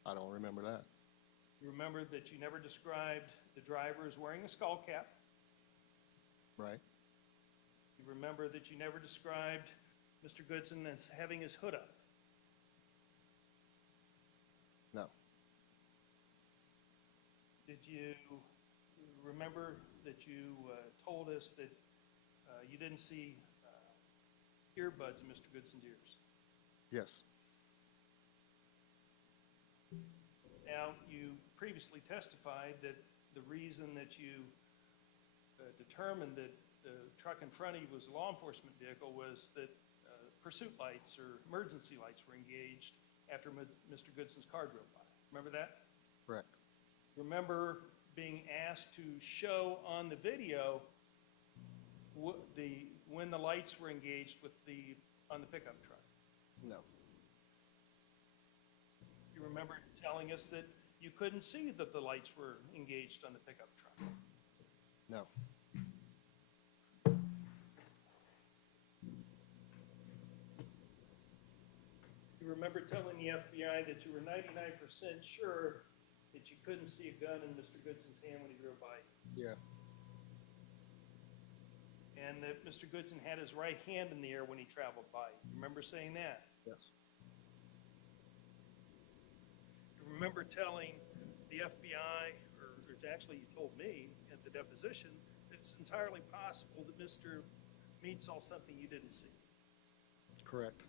I don't remember that. You remember that you never described the driver as wearing a skull cap? Right? You remember that you never described Mr. Goodson as having his hood up? No. Did you remember that you told us that you didn't see earbuds in Mr. Goodson's ears? Yes. Now, you previously testified that the reason that you determined that the truck in front of you was a law enforcement vehicle was that pursuit lights or emergency lights were engaged after Mr. Goodson's car drove by. Remember that? Correct. Remember being asked to show on the video when the lights were engaged on the pickup truck? No. You remember telling us that you couldn't see that the lights were engaged on the pickup truck? No. You remember telling the FBI that you were 99% sure that you couldn't see a gun in Mr. Goodson's hand when he drove by? Yeah. And that Mr. Goodson had his right hand in the air when he traveled by? You remember saying that? Yes. You remember telling the FBI, or actually you told me at the deposition, that it's entirely possible that Mr. Meade saw something you didn't see? Correct.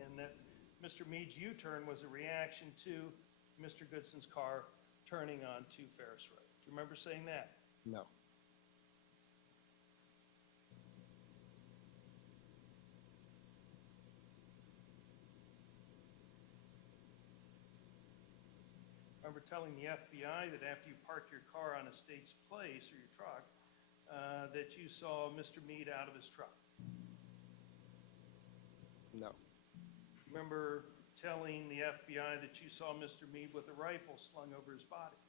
And that Mr. Meade's U-turn was a reaction to Mr. Goodson's car turning onto Ferris Road. Do you remember saying that? No. Remember telling the FBI that after you parked your car on a state's place, or your truck, that you saw Mr. Meade out of his truck? No. Remember telling the FBI that you saw Mr. Meade with a rifle slung over his body?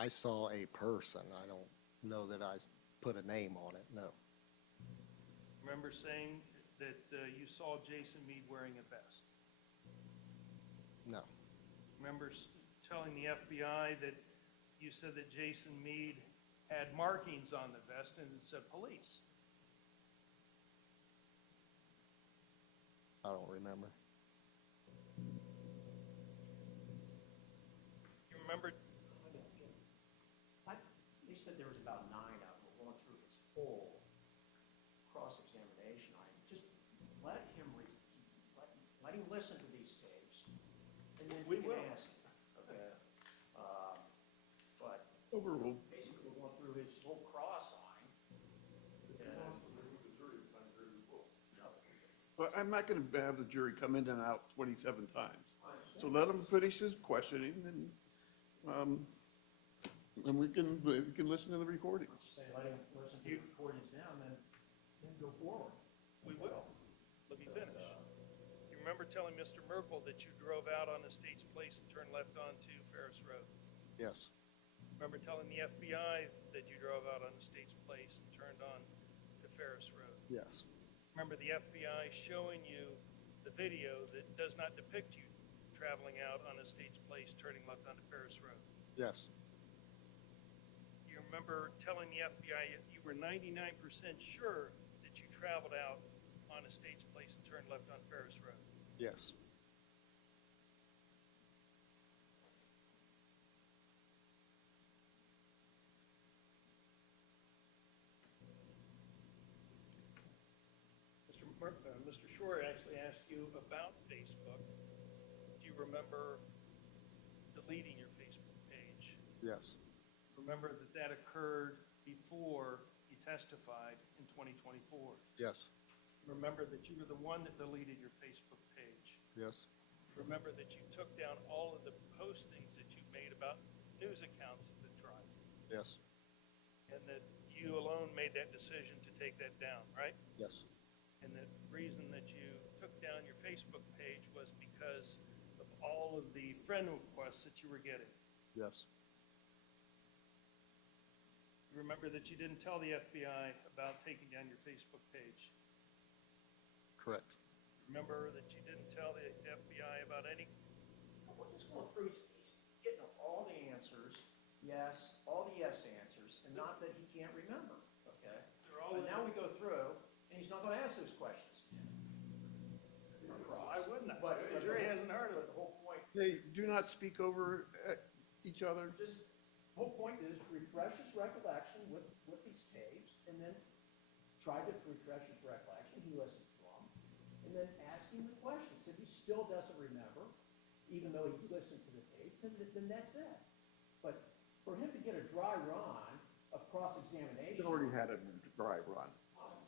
I saw a person. I don't know that I put a name on it, no. Remember saying that you saw Jason Meade wearing a vest? No, Remember telling the FBI that you said that Jason Meade had markings on the vest and it said police? I don't remember. You remember, You said there was about 9 of them. We're going through his full cross-examination. Just let him let him listen to these tapes, and then We we can will. ask him, okay? But Overruled. basically, we're going through his whole cross line. But I'm not gonna have the jury come in and out 27 times. So let him finish his questioning and we can listen to the recordings. Say, let him listen to the recordings now, and then go forward. we will. Let me finish. You remember telling Mr. Merkel that you drove out on Estates Place and turned left onto Ferris Road? Yes, Remember telling the FBI that you drove out on Estates Place and turned on to Ferris Road? yes, Remember the FBI showing you the video that does not depict you traveling out on Estates Place, turning left onto Ferris Road? yes, You remember telling the FBI you were 99% sure that you traveled out on Estates Place and turned left on Ferris Road? yes, Mr. Shore actually asked you about Facebook. Do you remember deleting your Facebook page? yes, Remember that that occurred before you testified in 2024. yes, Remember that you were the one that deleted your Facebook page. yes, Remember that you took down all of the postings that you made about news accounts of the trial, yes, and that you alone made that decision to take that down, right? yes, And the reason that you took down your Facebook page was because of all of the friend requests that you were getting. yes, Remember that you didn't tell the FBI about taking down your Facebook page. correct. Remember that you didn't tell the FBI about any, We're just going through, he's getting all the answers, yes, all the yes answers, and not that he can't remember, okay? they're all But in. now we go through, and he's not gonna ask those questions. I wouldn't, But- the jury hasn't heard But of it. the whole point, Hey, do not speak over each other. just, the whole point is refresh his recollection with these tapes, and then try to refresh his recollection, he listens to them, and then ask him the questions. If he still doesn't remember, even though he listened to the tape, then that's it. But for him to get a dry run of cross-examination. He's already had a dry run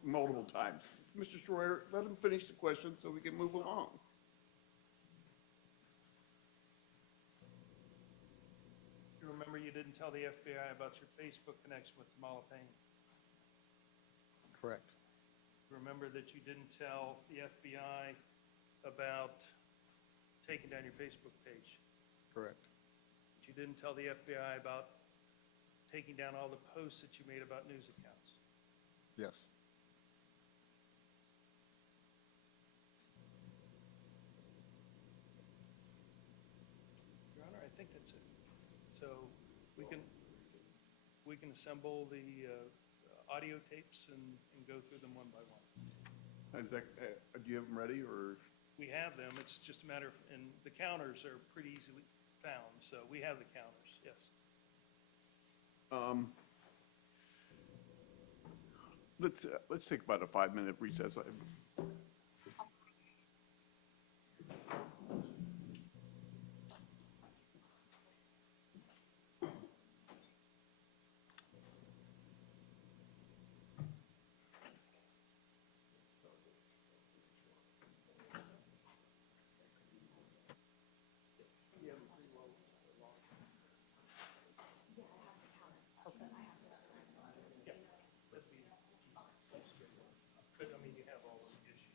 multiple times. Mr. Schroyer, let him finish the question so we can move along. You remember you didn't tell the FBI about your Facebook connection with Kamala Payne. Correct. Remember that you didn't tell the FBI about taking down your Facebook page. Correct. That you didn't tell the FBI about taking down all the posts that you made about news accounts. Yes. Your Honor, I think that's it. So we can assemble the audio tapes and go through them one by one. Is that, do you have them ready or? We have them, it's just a matter of, and the counters are pretty easily found, so we have the counters, yes. Let's take about a 5-minute recess. Yeah, that'd be, but I mean, you have all of the issues.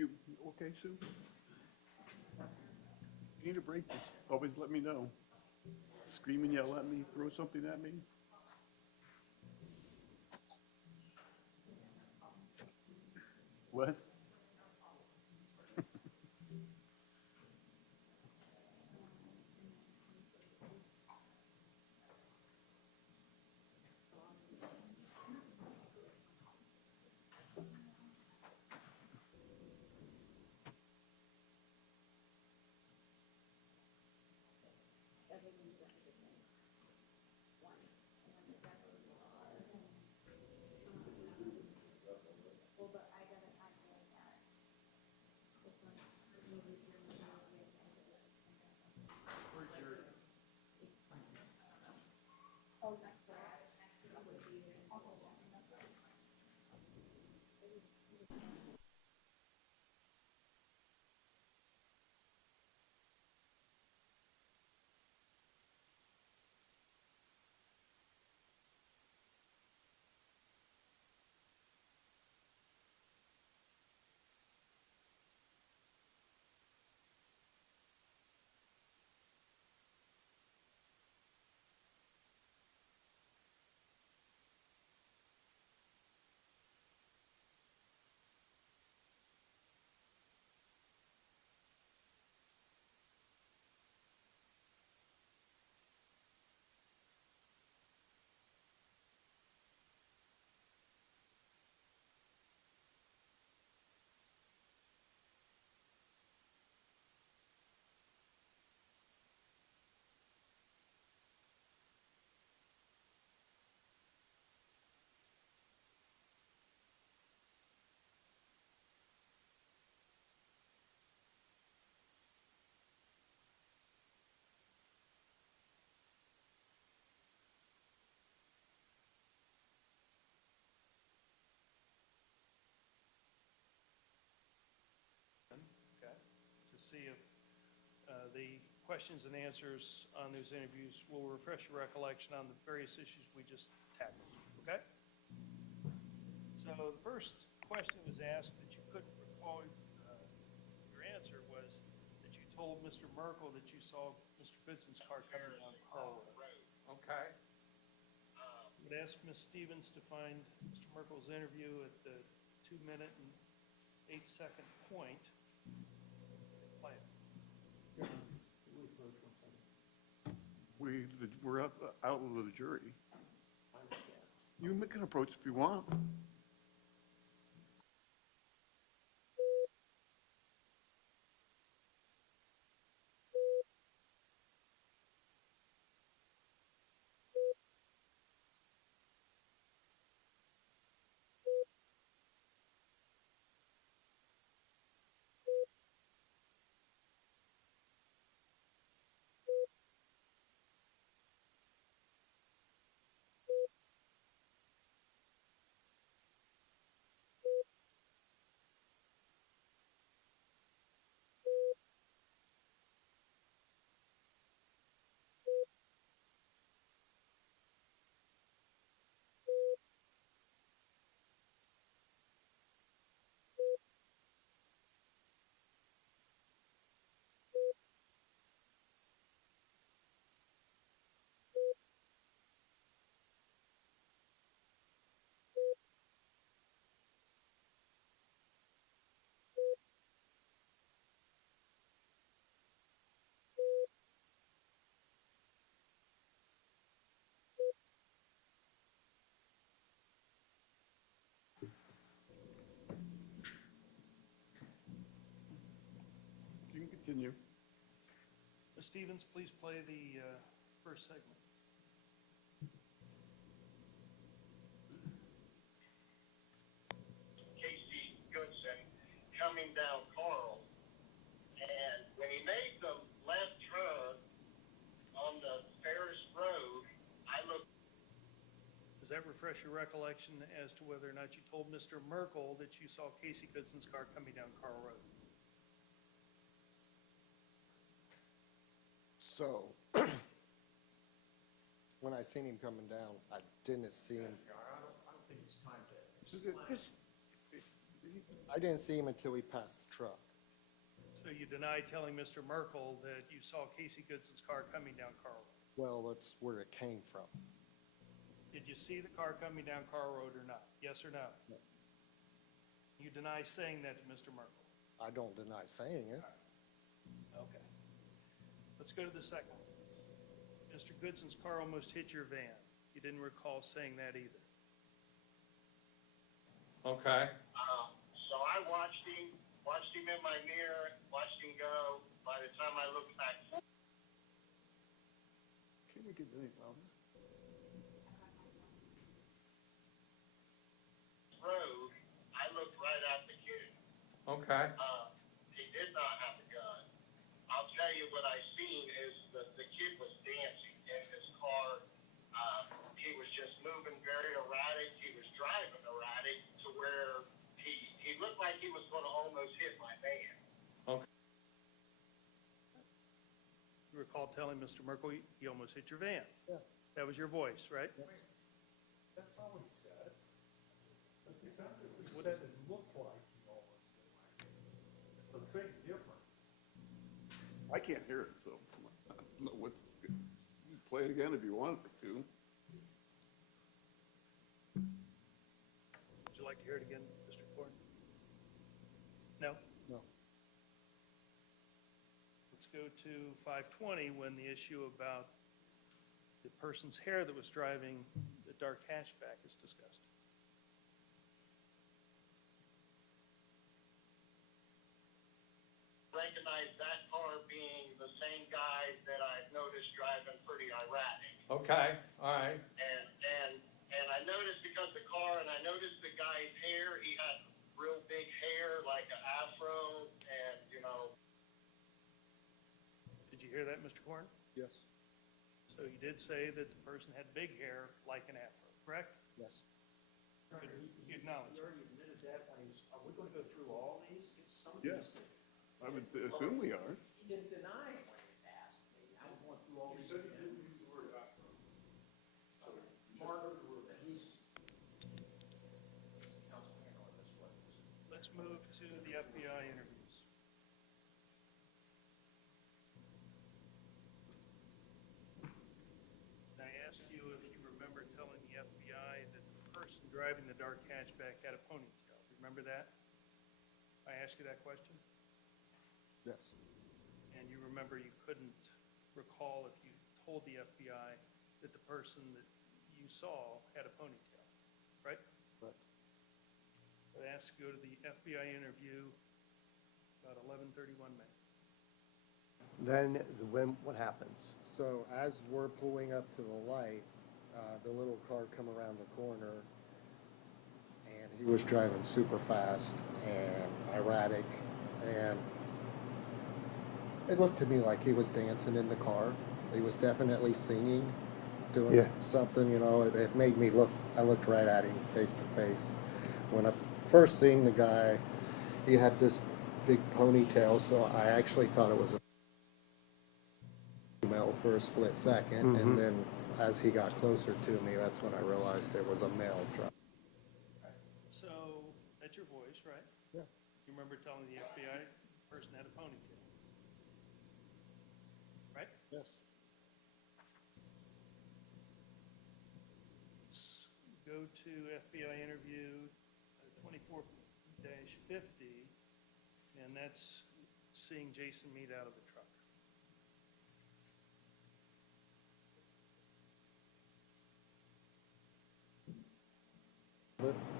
You, okay, Sue? You need a break, just always let me know. Scream and yell at me, throw something at me. What? Oh, next door. Okay, to see if the questions and answers on those interviews will refresh your recollection on the various issues we just tackled, okay? So the first question was asked that you couldn't recall, your answer was that you told Mr. Merkel that you saw Mr. Goodson's car coming down Carl Road. Okay. Would ask Ms. Stevens to find Mr. Merkel's interview at the 2-minute and 8-second point. Play it. We're out of the jury. You can approach if you want. You can continue. Ms. Stevens, please play the first segment. Casey Goodson coming down Carl. And when he made the left turn on the Ferris Road, I looked. Does that refresh your recollection as to whether or not you told Mr. Merkel that you saw Casey Goodson's car coming down Carl Road? So, when I seen him coming down, I didn't see him, I don't think it's time to This- I didn't see him until he passed the truck. So you deny telling Mr. Merkel that you saw Casey Goodson's car coming down Carl Road? Well, that's where it came from. Did you see the car coming down Carl Road or not? Yes or no? No. You deny saying that to Mr. Merkel? I don't deny saying it. Okay. Let's go to the second one. Mr. Goodson's car almost hit your van. You didn't recall saying that either. Okay. So I watched him in my mirror, watched him go. By the time I looked back Can we get any louder? road, I looked right at the kid. Okay. He did not have a gun. I'll tell you what I seen is that the kid was dancing in his car. He was just moving very erratic. He was driving erratic to where he looked like he was going to almost hit my van. You recall telling Mr. Merkel he almost hit your van? Yeah. That was your voice, right? Yes. That's not what he said. That's exactly what he said. It looked like he almost hit my hand. It's a big difference. I can't hear it, so I don't know what's, play it again if you want to. Would you like to hear it again, Mr. Ford? No? No. Let's go to 520 when the issue about the person's hair that was driving the dark hatchback is discussed. Recognize that car being the same guy that I've noticed driving pretty erratic. Okay, all right. And I noticed because the car, and I noticed the guy's hair, he had real big hair, like an afro, and, you know. Did you hear that, Mr. Korn? Yes. So you did say that the person had big hair like an afro, correct? Yes. You acknowledge You it. already admitted that when he was, are we going to go through all these? 'Cause some of Yes. these, I would assume we are. he didn't deny it when he was asked. Now we're going through all these. again. use the word afro. Mark, he's, council handle it this way. Let's move to the FBI interviews. I asked you if you remember telling the FBI that the person driving the dark hatchback had a ponytail. Remember that? I asked you that question? Yes. And you remember you couldn't recall if you told the FBI that the person that you saw had a ponytail, right? Correct. I asked you to go to the FBI interview about 11:31 May. Then, what happens? So as we're pulling up to the light, the little car come around the corner, and he was driving super fast and erratic, and it looked to me like he was dancing in the car. He was definitely singing, doing Yeah. something, you know, it made me look, I looked right at him face to face. When I first seen the guy, he had this big ponytail, so I actually thought it was a female for a split second, Mhm. and then as he got closer to me, that's when I realized it was a male driver. So, that's your voice, right? Yeah. You remember telling the FBI the person had a ponytail? Right? Yes. Let's go to FBI interview 24-50, and that's seeing Jason Meade out of the truck.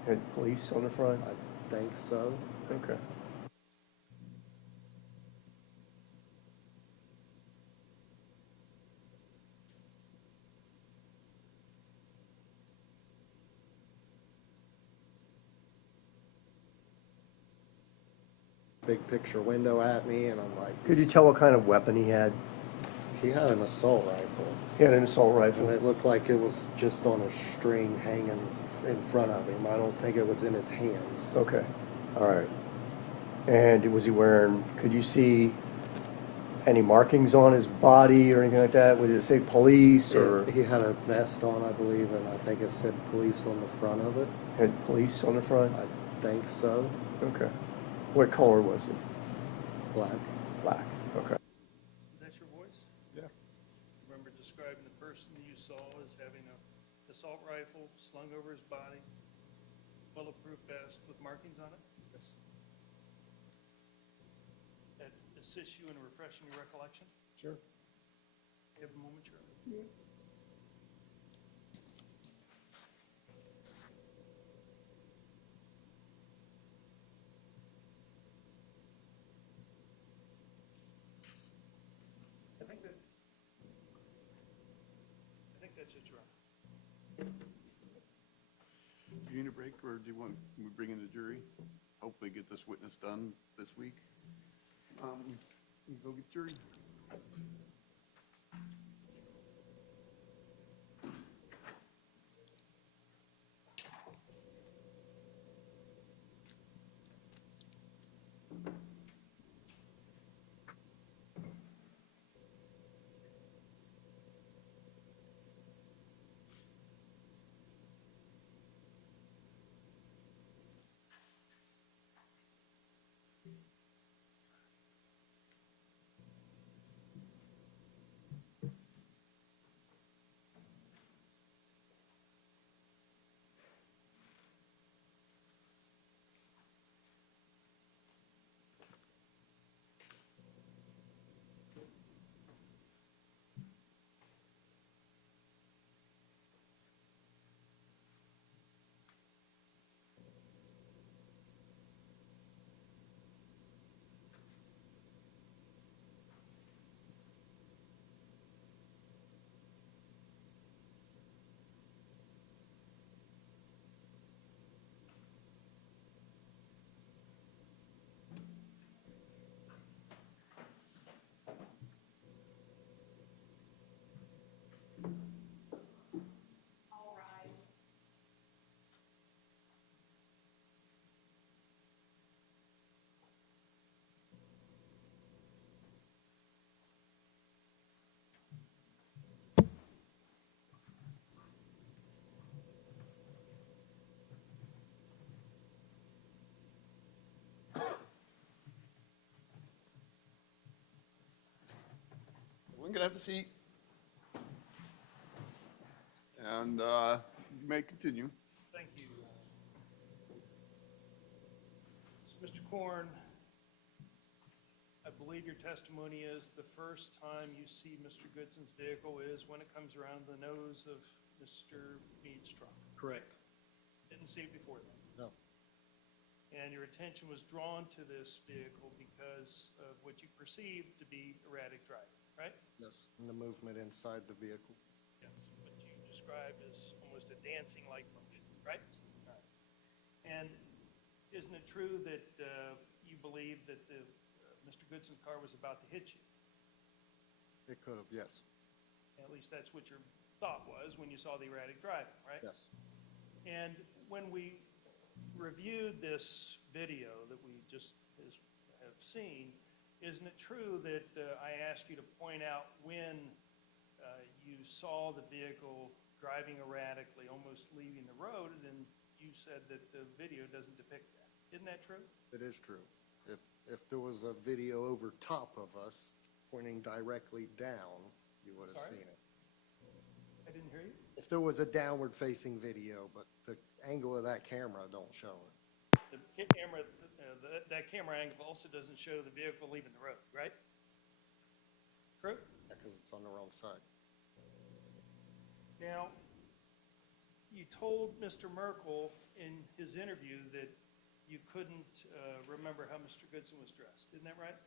Had police on the front? I think so. Okay. Big picture window at me, and I'm like, Could you tell what kind of weapon he had? he had an assault rifle, He had an assault and rifle. it looked like it was just on a string hanging in front of him. I don't think it was in his hands. Okay, all right. And was he wearing, could you see any markings on his body or anything like that? Would it say police or He had a vest on, I believe, and I think it said police on the front of it. had police on the front? I think so. Okay. What color was it? Black. Black, okay. Is that your voice? Yeah. Remember describing the person you saw as having a assault rifle slung over his body, bulletproof vest with markings on it? Yes. That assists you in refreshing your recollection? Sure. You have a moment, Charlie? I think that's it, Your Honor. Do you need a break, or do you want, we bring in the jury? Hopefully get this witness done this week. You go get jury. All rise. Everyone can have a seat. And you may continue. Thank you. So, Mr. Korn, I believe your testimony is the first time you see Mr. Goodson's vehicle is when it comes around the nose of Mr. Meade's truck. Correct. Didn't see it before then. No. And your attention was drawn to this vehicle because of what you perceived to be erratic driving, right? Yes. And the movement inside the vehicle. Yes, what you described as almost a dancing-like motion, right? All right. And isn't it true that you believe that Mr. Goodson's car was about to hit you? It could have, yes. At least that's what your thought was when you saw the erratic driving, right? Yes. And when we reviewed this video that we just have seen, isn't it true that I asked you to point out when you saw the vehicle driving erratically, almost leaving the road, and you said that the video doesn't depict that? Isn't that true? It is true. If there was a video over top of us pointing directly down, you would have Sorry? seen it. I didn't hear you. If there was a downward facing video, but the angle of that camera don't show it. The camera, that camera angle also doesn't show the vehicle leaving the road, right? True? Because it's on the wrong side. Now, you told Mr. Merkel in his interview that you couldn't remember how Mr. Goodson was dressed. Isn't that right?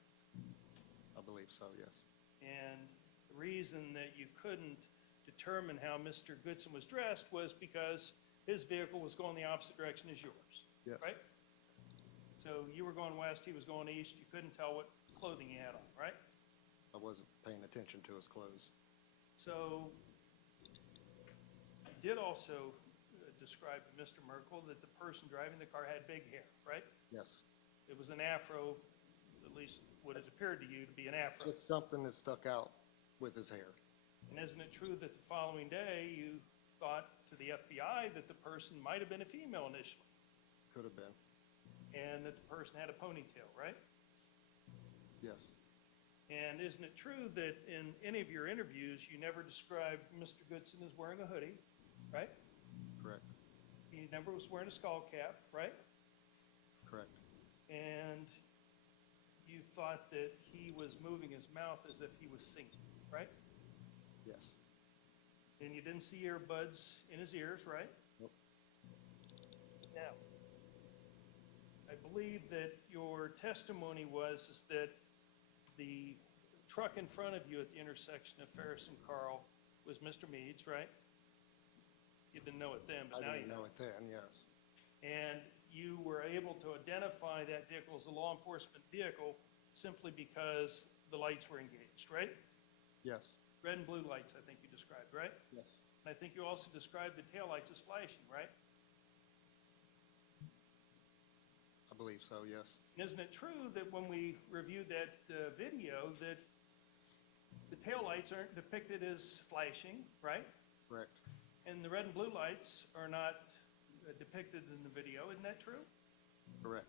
I believe so, yes. And the reason that you couldn't determine how Mr. Goodson was dressed was because his vehicle was going the opposite direction as yours, Yes. right? So you were going west, he was going east. You couldn't tell what clothing he had on, right? I wasn't paying attention to his clothes. So you did also describe to Mr. Merkel that the person driving the car had big hair, right? Yes. It was an afro, at least what it appeared to you to be an afro. Just something that stuck out with his hair. And isn't it true that the following day you thought to the FBI that the person might have been a female initially, Could have been. and that the person had a ponytail, right? Yes, And isn't it true that in any of your interviews, you never described Mr. Goodson as wearing a hoodie, right? correct, He never was wearing a skull cap, right? correct, And you thought that he was moving his mouth as if he was singing, right? yes, And you didn't see earbuds in his ears, right? nope, Now, I believe that your testimony was is that the truck in front of you at the intersection of Ferris and Carl was Mr. Meade's, right? You didn't know it then, I but now you didn't know. know it then, yes, And you were able to identify that vehicle as a law enforcement vehicle simply because the lights were engaged, right? yes, Red and blue lights, I think you described, right? yes, And I think you also described the taillights as flashing, right? I believe so, yes, And isn't it true that when we reviewed that video, that the taillights aren't depicted as flashing, right? correct, And the red and blue lights are not depicted in the video, isn't that true? correct,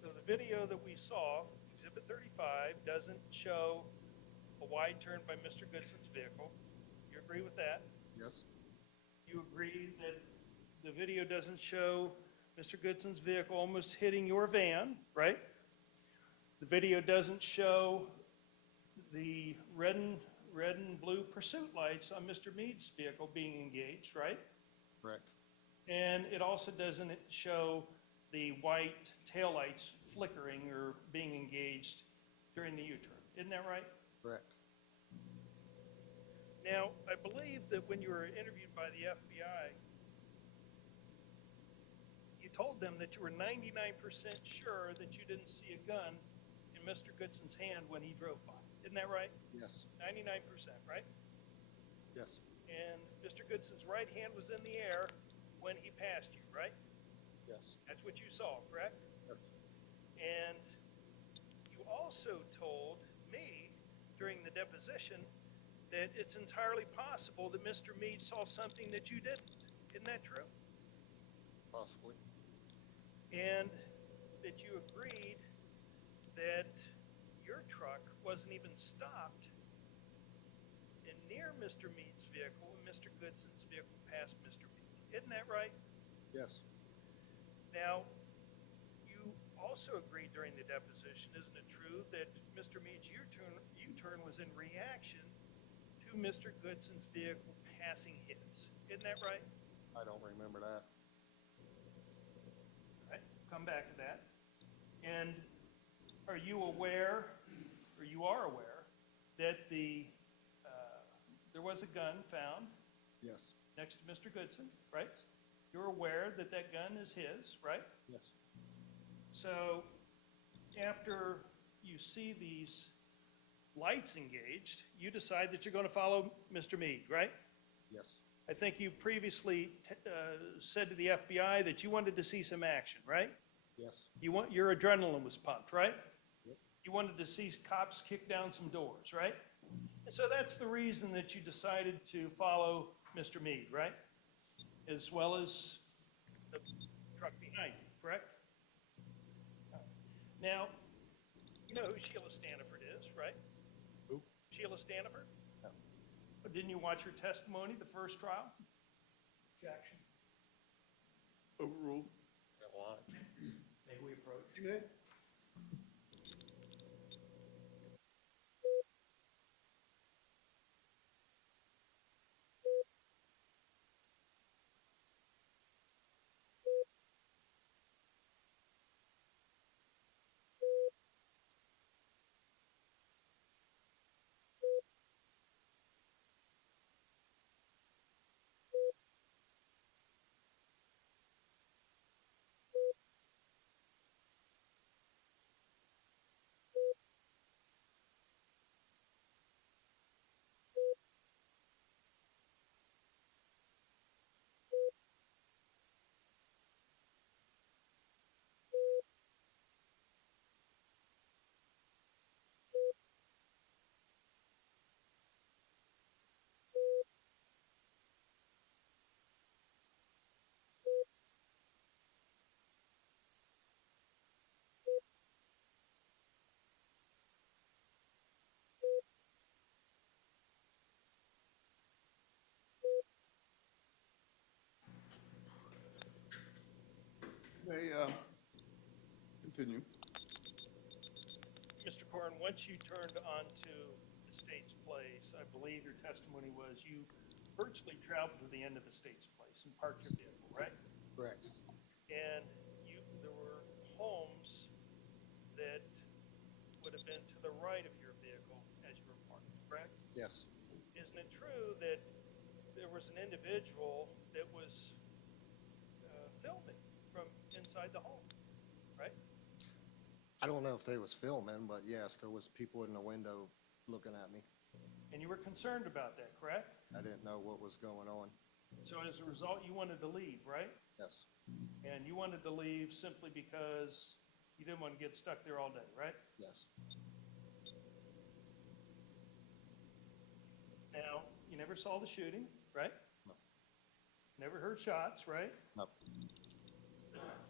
So the video that we saw, Exhibit 35, doesn't show a wide turn by Mr. Goodson's vehicle. You agree with that? yes, You agree that the video doesn't show Mr. Goodson's vehicle almost hitting your van, right? The video doesn't show the red and blue pursuit lights on Mr. Meade's vehicle being engaged, right? correct, And it also doesn't show the white taillights flickering or being engaged during the U-turn. Isn't that right? correct, Now, I believe that when you were interviewed by the FBI, you told them that you were 99% sure that you didn't see a gun in Mr. Goodson's hand when he drove by. Isn't that right? yes, 99%, right? yes, And Mr. Goodson's right hand was in the air when he passed you, right? yes, That's what you saw, correct? yes, And you also told me during the deposition that it's entirely possible that Mr. Meade saw something that you didn't. Isn't that true? possibly, And that you agreed that your truck wasn't even stopped in near Mr. Meade's vehicle and Mr. Goodson's vehicle passed Mr. Meade. Isn't that right? yes, Now, you also agreed during the deposition, isn't it true, that Mr. Meade's U-turn was in reaction to Mr. Goodson's vehicle passing his? Isn't that right? I don't remember that, Right, come back to that. And are you aware, or you are aware, that there was a gun found yes, next to Mr. Goodson, right? You're aware that that gun is his, right? yes, So after you see these lights engaged, you decide that you're going to follow Mr. Meade, right? yes, I think you previously said to the FBI that you wanted to see some action, right? yes, Your adrenaline was pumped, right? Yep. You wanted to see cops kick down some doors, right? And so that's the reason that you decided to follow Mr. Meade, right? As well as the truck behind you, correct? Now, you know who Sheila Staniford is, right? Who? Sheila Staniford? No. But didn't you watch her testimony the first trial? Objection. Overruled. May we approach? You may. Continue. Mr. Corn, once you turned onto Estates Place, I believe your testimony was you virtually traveled to the end of Estates Place and parked your vehicle, right? Correct. And there were homes that would have been to the right of your vehicle as you were parked, correct? Yes. Isn't it true that there was an individual that was filming from inside the home, right? I don't know if they was filming, but yes, there was people in the window looking at me. And you were concerned about that, correct? I didn't know what was going on. So as a result, you wanted to leave, right? Yes. And you wanted to leave simply because you didn't want to get stuck there all day, right? Yes. Now, you never saw the shooting, right? No. Never heard shots, right? No.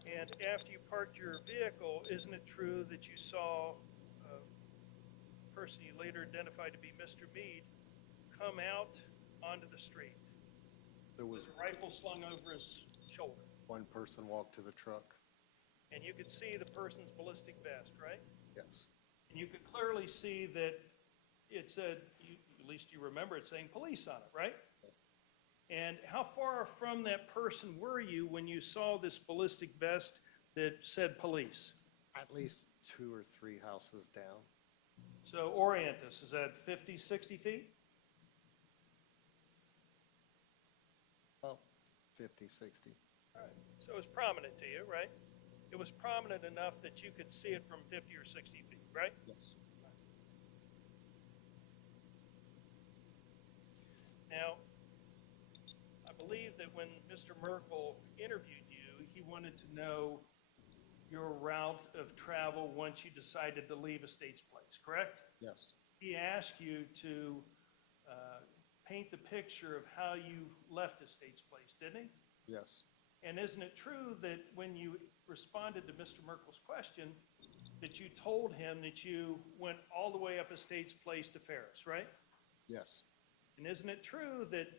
And after you parked your vehicle, isn't it true that you saw a person you later identified to be Mr. Meade come out onto the street There with was a rifle slung over his shoulder? one person walked to the truck. And you could see the person's ballistic vest, right? Yes. And you could clearly see that it said, at least you remember it saying police on it, right? And how far from that person were you when you saw this ballistic vest that said police? At least 2 or 3 houses down. So orient us, is that 50, 60 feet? About 50, 60. All right. So it was prominent to you, right? It was prominent enough that you could see it from 50 or 60 feet, right? Yes. Now, I believe that when Mr. Merkel interviewed you, he wanted to know your route of travel once you decided to leave Estates Place, correct? Yes. He asked you to paint the picture of how you left Estates Place, didn't he? Yes. And isn't it true that when you responded to Mr. Merkel's question, that you told him that you went all the way up Estates Place to Ferris, right? Yes. And isn't it true that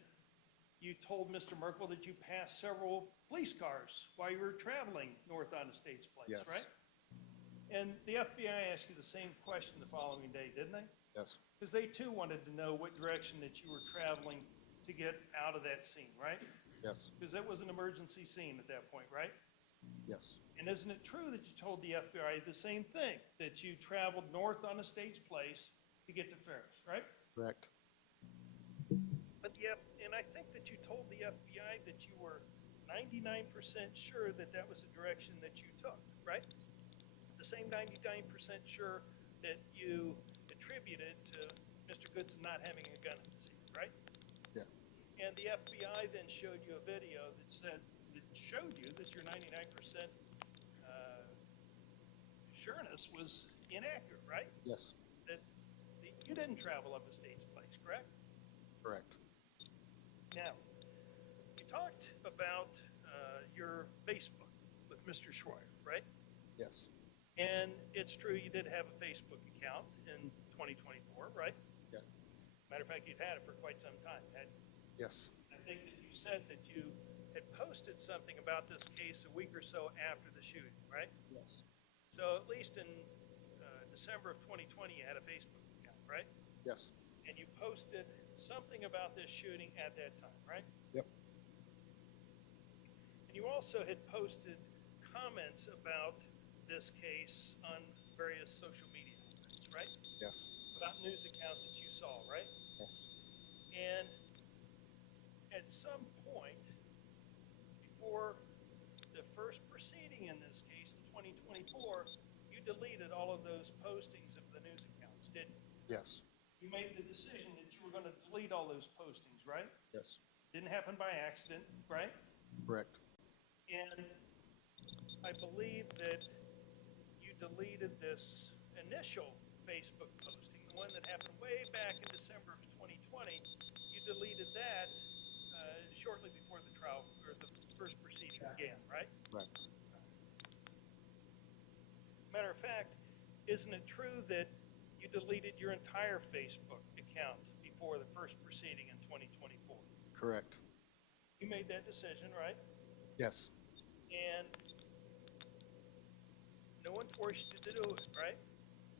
you told Mr. Merkel that you passed several police cars while you were traveling north on Estates Place, Yes. right? And the FBI asked you the same question the following day, didn't they? Yes. Because they too wanted to know what direction that you were traveling to get out of that scene, right? Yes. Because that was an emergency scene at that point, right? Yes. And isn't it true that you told the FBI the same thing, that you traveled north on Estates Place to get to Ferris, right? Correct. But and I think that you told the FBI that you were 99% sure that that was the direction that you took, right? The same 99% sure that you attributed to Mr. Goodson not having a gun at the scene, right? Yeah. And the FBI then showed you a video that showed you that your 99% sureness was inaccurate, right? Yes. That you didn't travel up Estates Place, correct? Correct. Now, you talked about your Facebook with Mr. Schreier, right? Yes. And it's true you did have a Facebook account in 2024, right? Yeah. Matter of fact, you'd had it for quite some time, hadn't you? Yes. I think that you said that you had posted something about this case a week or so after the shooting, right? Yes. So at least in December of 2020, you had a Facebook account, right? Yes. And you posted something about this shooting at that time, right? Yep. And you also had posted comments about this case on various social media outlets, right? Yes. About news accounts that you saw, right? Yes. And at some point, before the first proceeding in this case in 2024, you deleted all of those postings of the news accounts, didn't you? Yes. You made the decision that you were going to delete all those postings, right? Yes. Didn't happen by accident, right? Correct. And I believe that you deleted this initial Facebook posting, the one that happened way back in December of 2020. You deleted that shortly before the trial or the first proceeding began, right? Right. Matter of fact, isn't it true that you deleted your entire Facebook account before the first proceeding in 2024? Correct. You made that decision, right? Yes. And No one forced you to do it, right?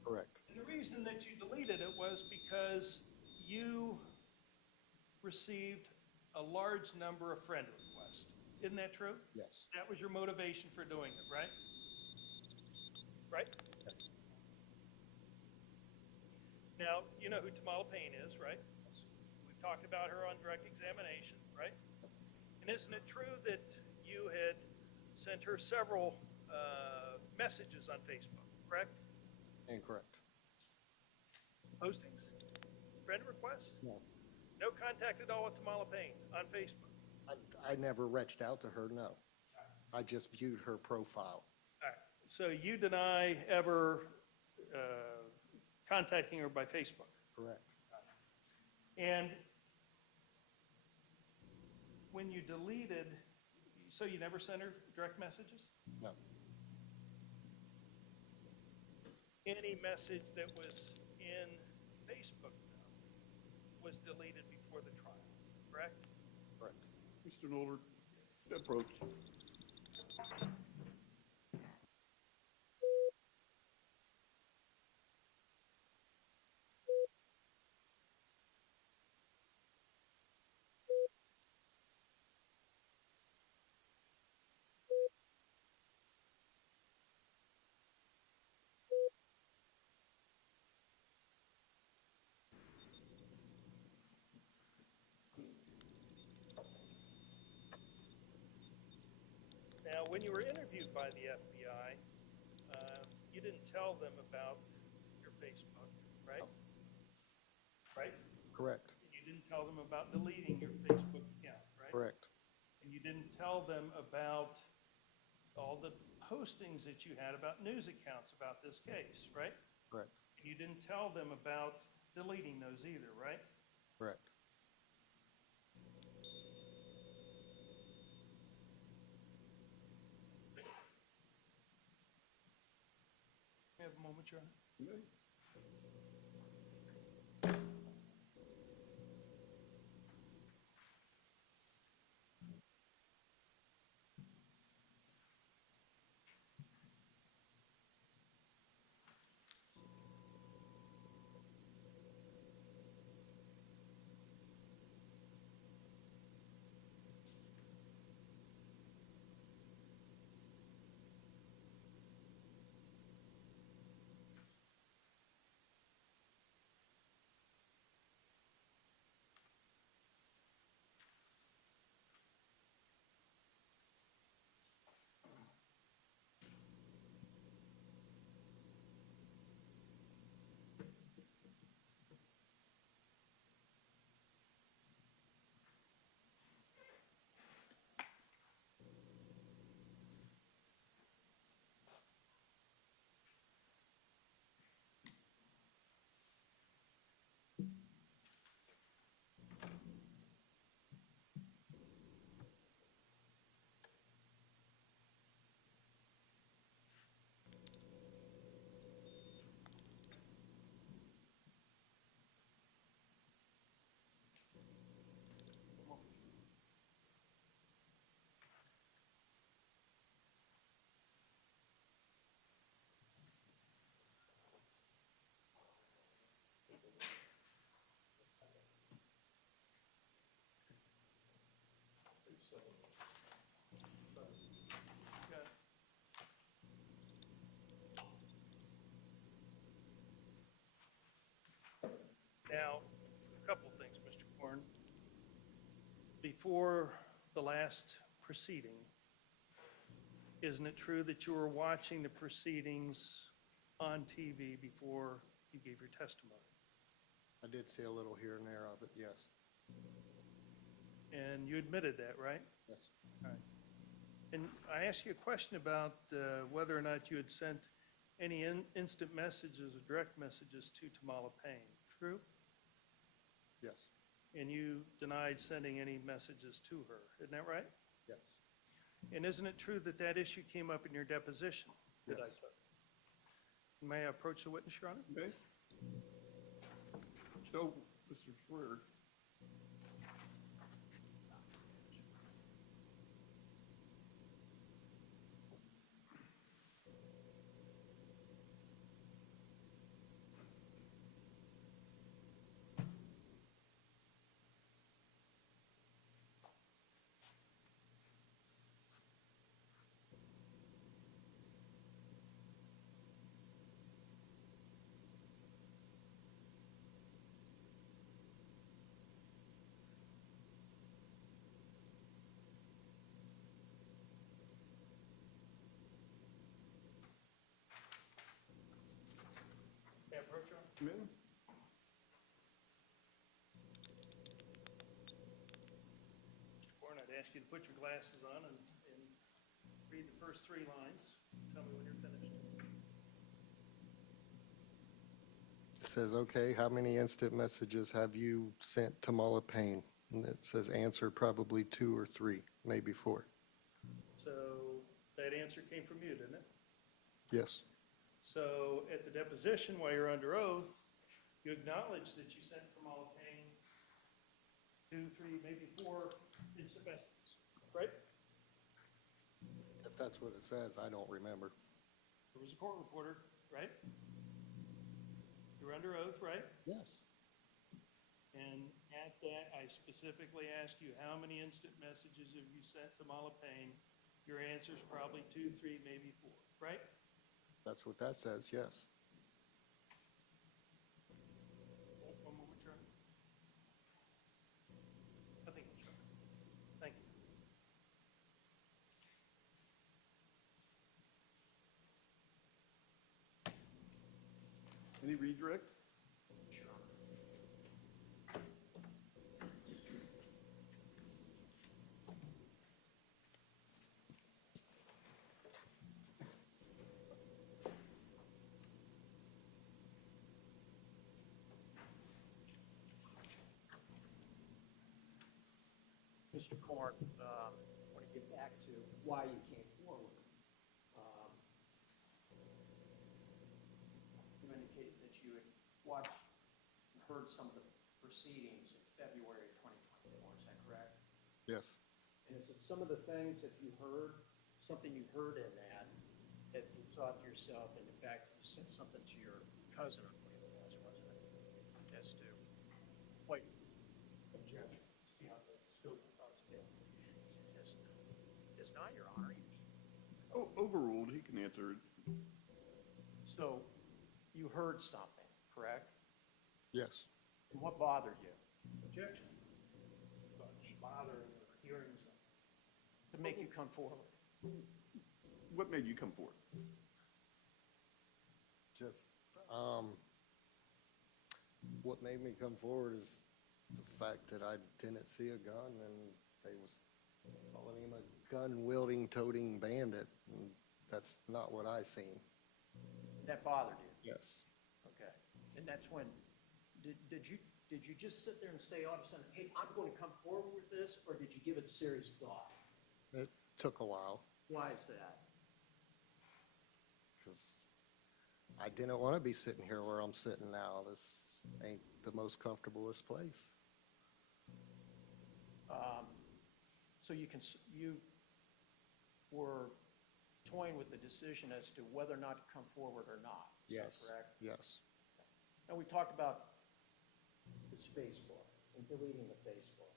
Correct. And the reason that you deleted it was because you received a large number of friend requests. Isn't that true? Yes. That was your motivation for doing it, right? Right? Yes. Now, you know who Tamala Payne is, right? We've talked about her on direct examination, right? And isn't it true that you had sent her several messages on Facebook, correct? Incorrect. Postings? Friend requests? No. No contact at all with Tamala Payne on Facebook? I never reached out to her, no. I just viewed her profile. All right, so you deny ever contacting her by Facebook? Correct. And when you deleted, so you never sent her direct messages? No. Any message that was in Facebook, though, was deleted before the trial, correct? Correct. Mr. Noldert, approach. Now, when you were interviewed by the FBI, you didn't tell them about your Facebook, right? Right? Correct. You didn't tell them about deleting your Facebook account, right? Correct. And you didn't tell them about all the postings that you had about news accounts about this case, right? Correct. And you didn't tell them about deleting those either, right? Correct. You have a moment, Your Honor? Got it. Now, a couple of things, Mr. Korn. Before the last proceeding, isn't it true that you were watching the proceedings on TV before you gave your testimony? I did see a little here and there of it, yes. And you admitted that, right? Yes. All right. And I asked you a question about whether or not you had sent any instant messages or direct messages to Tamala Payne. True? Yes. And you denied sending any messages to her. Isn't that right? Yes. And isn't it true that that issue came up in your deposition? that I Yes. took? May I approach the witness, Your Honor? Okay. So, Mr. Schwer, Minton? Mr. Corn, I'd ask you to put your glasses on and read the first 3 lines. Tell me when you're finished. It says, okay, how many instant messages have you sent to Mala Payne? And it says answer probably 2 or 3, maybe 4. So that answer came from you, didn't it? Yes, So at the deposition, while you're under oath, you acknowledge that you sent from Mala Payne 2, 3, maybe 4 instant messages, right? if that's what it says, I don't remember. There was a court reporter, right? You're under oath, right? Yes. And at that, I specifically asked you, how many instant messages have you sent to Mala Payne? Your answer's probably 2, 3, maybe 4, right? That's what that says, yes. One more try. I think we'll try. Thank you. Any redirect? Mr. Corn, I want to get back to why you came forward. You indicated that you had watched and heard some of the proceedings in February of 2024, is that correct? Yes. And is it some of the things that you heard, something you heard in that, that you thought to yourself, and in fact, you said something to your cousin, I believe it was, wasn't it? As to what objection, it's beyond the scope of possibility. It's not, Your Honor. Oh, overruled, he can answer it. So you heard something, correct? Yes. And what bothered you? Objection. Bothering or hearing something. To make you come forward? What made you come forward? Just, what made me come forward is the fact that I didn't see a gun and they was calling him a gun-wielding, toting bandit, and that's not what I seen. That bothered you? Yes. Okay. And that's when, did you just sit there and say all of a sudden, hey, I'm going to come forward with this, or did you give it serious thought? It took a while, Why is that? because I didn't want to be sitting here where I'm sitting now. This ain't the most comfortablest place. So you were toying with the decision as to whether or not to come forward or not? Is that Yes. correct? Yes. And we talked about this Facebook and deleting the Facebook.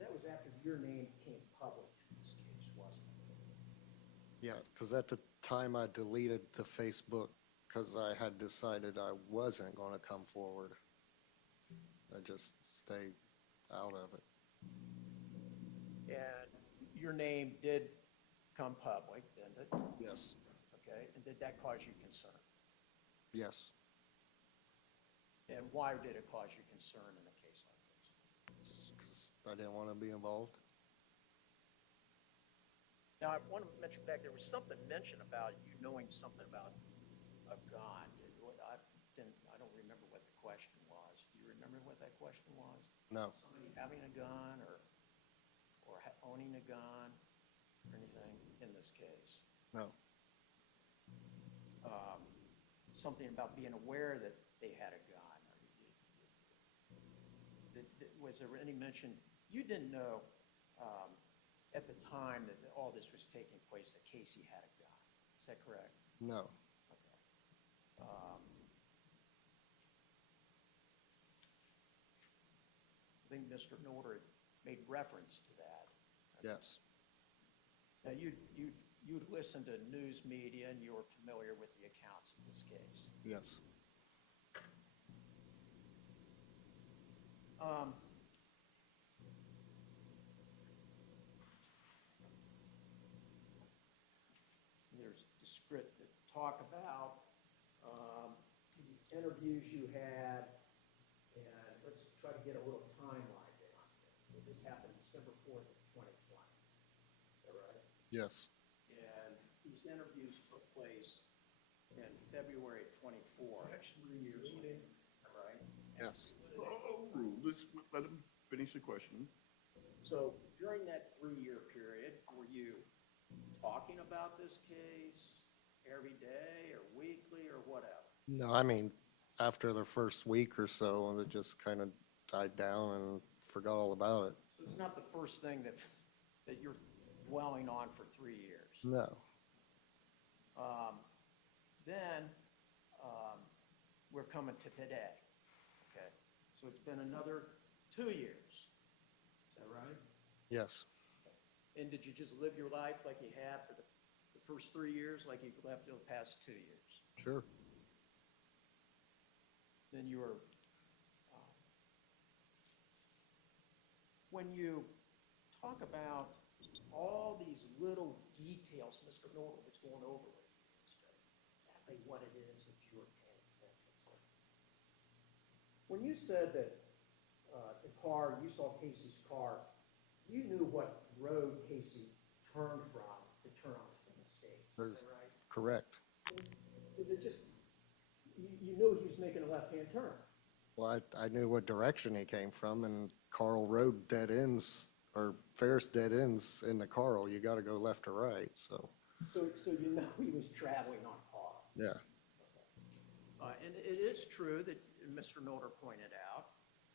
That was after your name became public in this case, wasn't it? Yeah, because at the time I deleted the Facebook because I had decided I wasn't going to come forward. I just stayed out of it. And your name did come public, didn't it? Yes. Okay, and did that cause you concern? Yes. And why did it cause you concern in a case like this? 'Cause I didn't want to be involved. Now, I want to mention back, there was something mentioned about you knowing something about a gun. I don't remember what the question was. Do you remember what that question was? No. Somebody having a gun or owning a gun or anything in this case? No. Something about being aware that they had a gun. Was there any mention, you didn't know at the time that all this was taking place that Casey had a gun? Is that correct? No. Okay. I think Mr. Norder made reference to that. Yes. Now, you'd listened to news media and you were familiar with the accounts in this case. Yes. There's the script that talk about interviews you had, and let's try to get a little timeline down here. This happened December 4th of 2020, is that right? Yes, And these interviews took place in February of 24, 3 years later, right? yes. Let's let him finish the question. So during that 3-year period, were you talking about this case every day or weekly or whatever? No, I mean, after the first week or so, it just kind of died down and forgot all about it. So it's not the first thing that you're dwelling on for 3 years. No, Then, we're coming to today, okay? So it's been another 2 years, is that right? yes, And did you just live your life like you have for the first 3 years, like you've left the past 2 years? sure. Then you were, when you talk about all these little details Mr. Norton was going over with you, exactly what it is that you were paying attention to. When you said that the car, you saw Casey's car, you knew what road Casey turned from to turn onto the States, is There's- that right? Correct. Is it just, you knew he was making a left-hand turn? Well, I knew what direction he came from, and Carl Road dead ends, or Ferris dead ends into Carl. You got to go left or right, so, So you know he was traveling on car. yeah. And it is true that Mr. Milner pointed out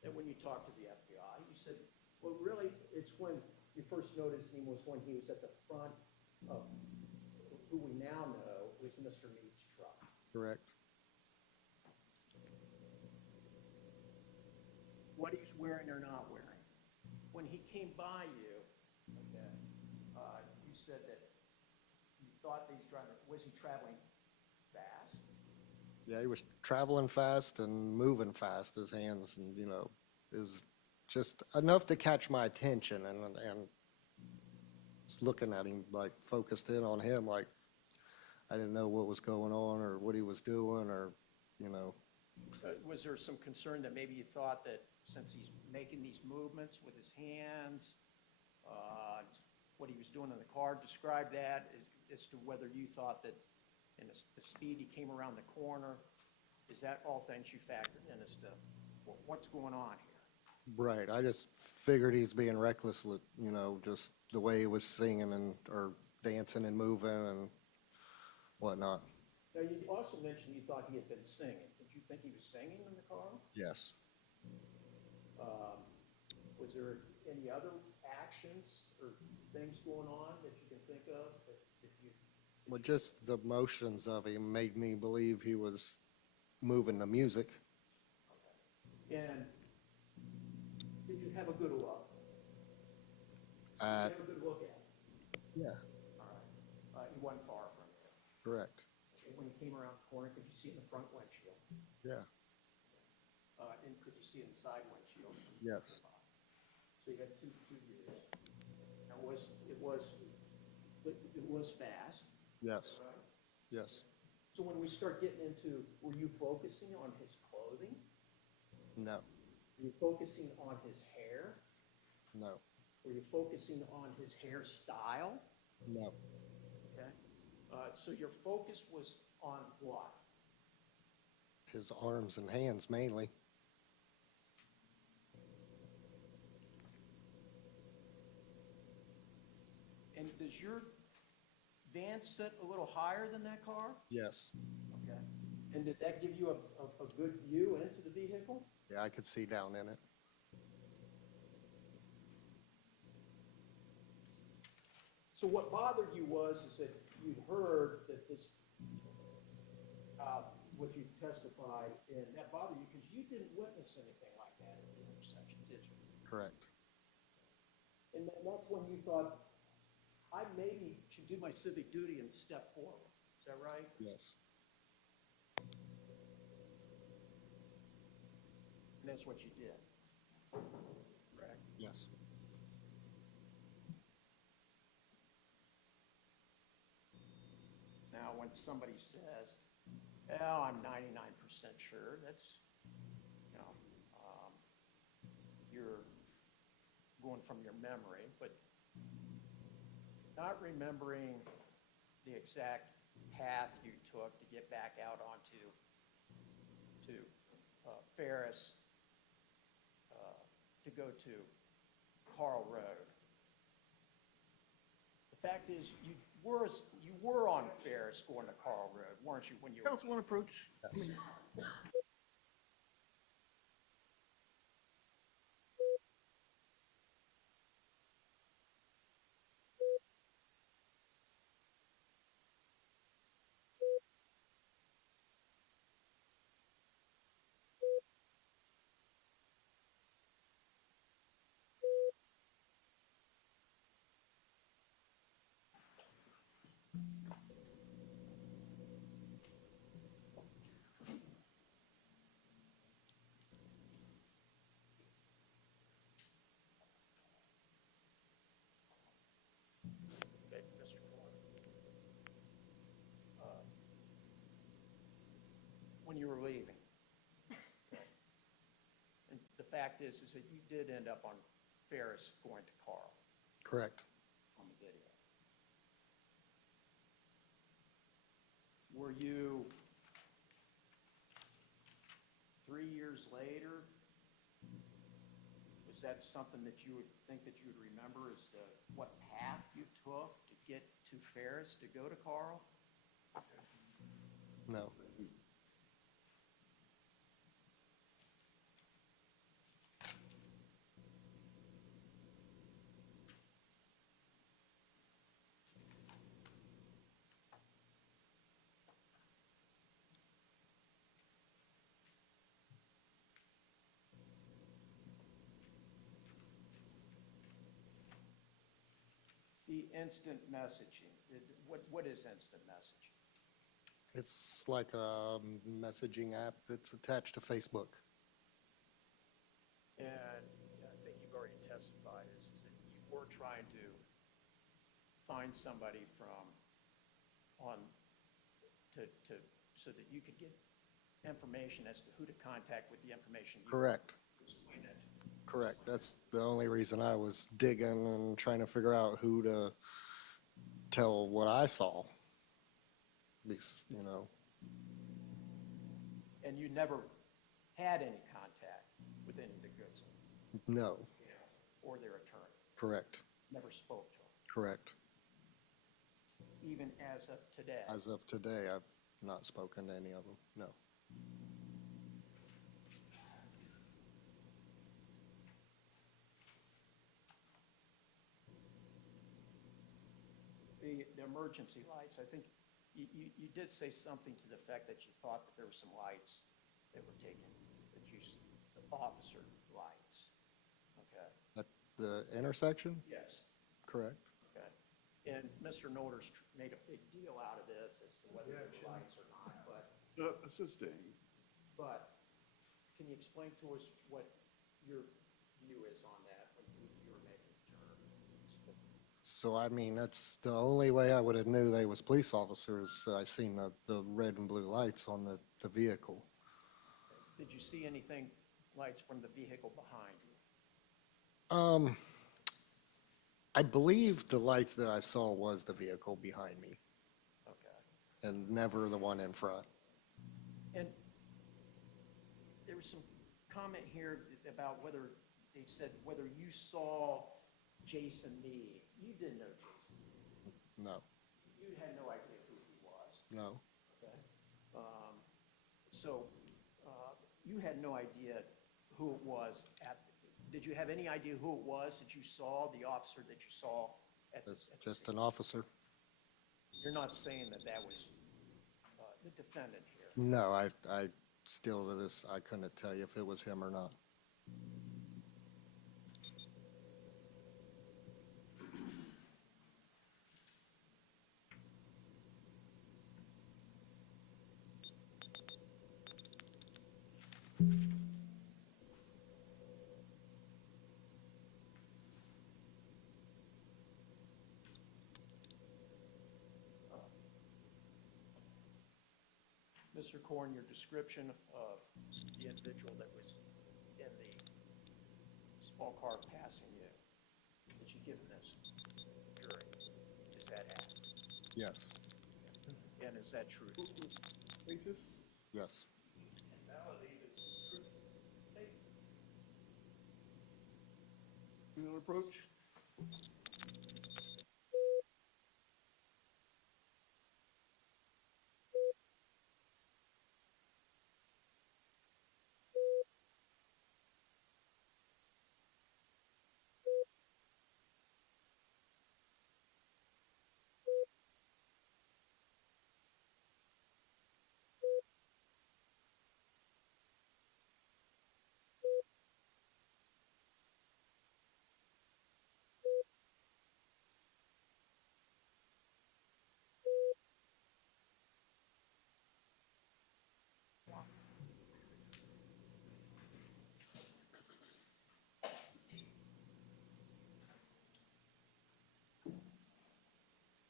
that when you talked to the FBI, you said, well, really, it's when you first noticed him was when he was at the front of who we now know was Mr. Meade's truck. Correct. What he's wearing or not wearing. When he came by you, okay, you said that you thought that he's driving, was he traveling fast? Yeah, he was traveling fast and moving fast, his hands, and, is just enough to catch my attention, and just looking at him, like, focused in on him, like, I didn't know what was going on or what he was doing, or, Was there some concern that maybe you thought that since he's making these movements with his hands, what he was doing in the car, describe that as to whether you thought that in the speed he came around the corner, is that all things you factored in as to what's going on here? right, I just figured he's being reckless, just the way he was singing or dancing and moving and whatnot. Now, you also mentioned you thought he had been singing. Did you think he was singing in the car? Yes. Was there any other actions or things going on that you can think of that you? Well, just the motions of him made me believe he was moving the music. And did you have a good look? Did you Uh, have a good look at him? yeah, All right. He wasn't far from you. correct. Okay, when he came around the corner, could you see in the front windshield? Yeah, And could you see in the side windshield? yes, So you had two views. Now, it was fast, yes, right? yes. So when we start getting into, were you focusing on his clothing? No, Were you focusing on his hair? no, Were you focusing on his hairstyle? no. Okay. So your focus was on what? His arms and hands mainly. And does your van sit a little higher than that car? Yes. Okay. And did that give you a good view into the vehicle? Yeah, I could see down in it. So what bothered you is that you'd heard that this, what you testified, and that bothered you because you didn't witness anything like that at the intersection, did you? Correct. And that's when you thought, I maybe should do my civic duty and step forward. Is that right? Yes. And that's what you did. Correct. Yes. Now, when somebody says Well, I'm 99% sure that's, you know, you're going from your memory, but not remembering the exact path you took to get back out onto Ferris, to go to Carl Road. The fact is, you were on Ferris going to Carl Road, weren't you, when you were? Councilman approach. Okay, Mr. Fuller. When you were leaving. And the fact is that you did end up on Ferris going to Carl Correct. on the video. Were you 3 years later? Was that something that you would think that you would remember as to what path you took to get to Ferris to go to Carl? No. The instant messaging, what is instant messaging? It's like a messaging app that's attached to Facebook. And I think you've already testified is that you were trying to find somebody so that you could get information as to who to contact with the information. Correct. Explain that. Correct. That's the only reason I was digging and trying to figure out who to tell what I saw. Because, you know, And you never had any contact with any of the Goodson, no. or their attorney, Correct. never spoke to them, Correct. even as of today. As of today, I've not spoken to any of them. No. The emergency lights, I think you did say something to the effect that you thought that there were some lights that were taken, the officer lights. Okay? At the intersection? Yes. Correct. Okay. And Mr. Norders made a big deal out of this as to whether there were lights or not, Assisting. but can you explain to us what your view is on that when you were making the turn? So, I mean, that's the only way I would have knew they was police officers. I seen the red and blue lights on the vehicle. Did you see anything, lights from the vehicle behind you? I believe the lights that I saw was the vehicle behind me Okay. and never the one in front. And there was some comment here about whether, they said whether you saw Jason Meade. You didn't know Jason Meade. No, You had no idea who he was, no, okay? So you had no idea who it was did you have any idea who it was that you saw, the officer that you saw at the it's at the just scene? an officer. You're not saying that was the defendant here? No, I still to this, I couldn't tell you if it was him or not. Mr. Corn, your description of the individual that was in the small car passing you, that you given this jury, is that accurate? Yes, And is that true? Basis? yes. And validate is true statement. You want to approach?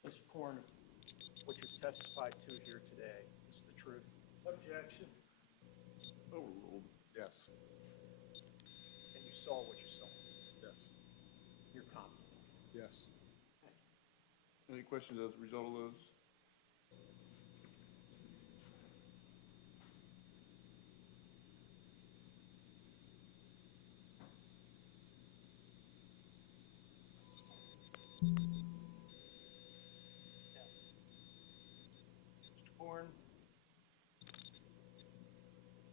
Mr. Corn, what you've testified to here today is the truth, Objection. Overruled. Yes, and you saw what you saw. yes, You're confident. yes. Any questions as a result of those? Mr. Bourne,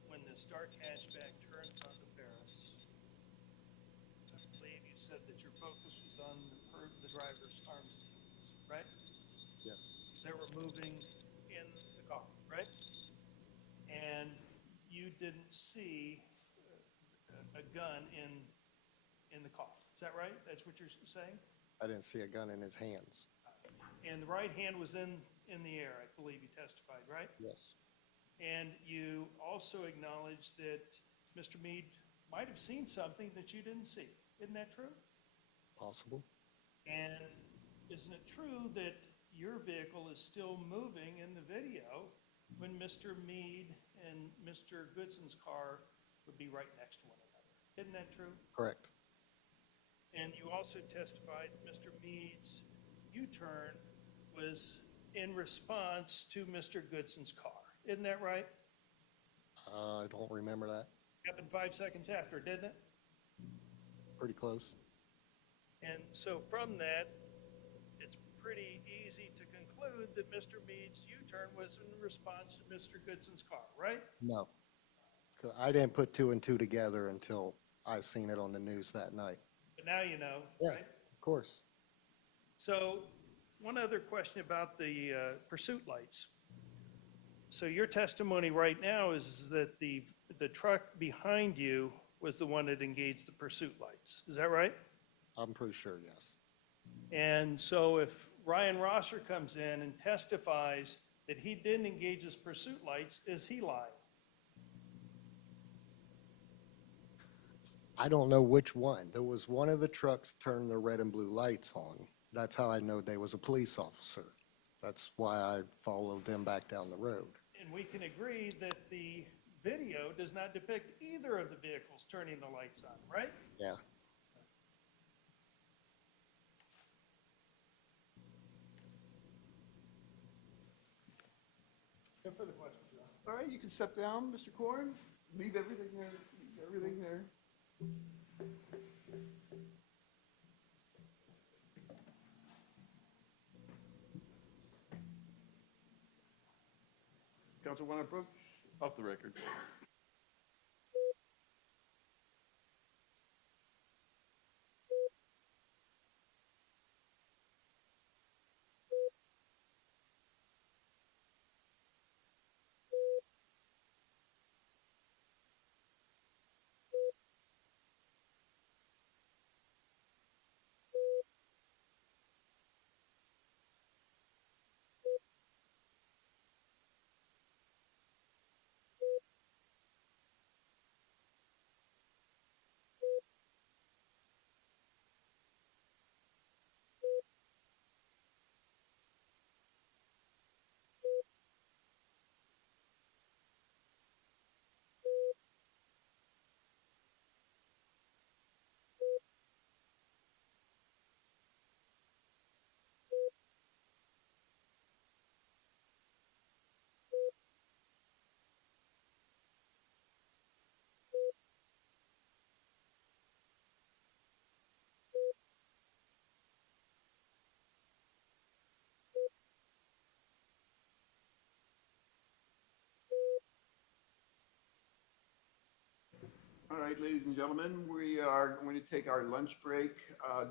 when this dark hatchback turns onto Ferris, I believe you said that your focus was on the driver's arms and hands, right? Yes. They were moving in the car, right? And you didn't see a gun in the car. Is that right? That's what you're saying? I didn't see a gun in his hands. And the right hand was in the air, I believe you testified, right? Yes, And you also acknowledged that Mr. Meade might have seen something that you didn't see. Isn't that true? possible. And isn't it true that your vehicle is still moving in the video when Mr. Meade and Mr. Goodson's car would be right next to one another? Isn't that true? Correct. And you also testified Mr. Meade's U-turn was in response to Mr. Goodson's car. Isn't that right? I don't remember that. Happened 5 seconds after, didn't it? Pretty close. And so from that, it's pretty easy to conclude that Mr. Meade's U-turn was in response to Mr. Goodson's car, right? No. 'Cause I didn't put two and two together until I seen it on the news that night. But now you know, Yeah, right? of course. So one other question about the pursuit lights. So your testimony right now is that the truck behind you was the one that engaged the pursuit lights. Is that right? I'm pretty sure, yes. And so if Ryan Rosser comes in and testifies that he didn't engage his pursuit lights, is he lying? I don't know which one. There was one of the trucks turned the red and blue lights on. That's how I know they was a police officer. That's why I followed them back down the road. And we can agree that the video does not depict either of the vehicles turning the lights on, right? Yeah. No further questions, Your Honor. All right, you can step down, Mr. Corn. Leave everything there, leave everything there. Counsel, want to approach? Off the record. All right, ladies and gentlemen, we are going to take our lunch break.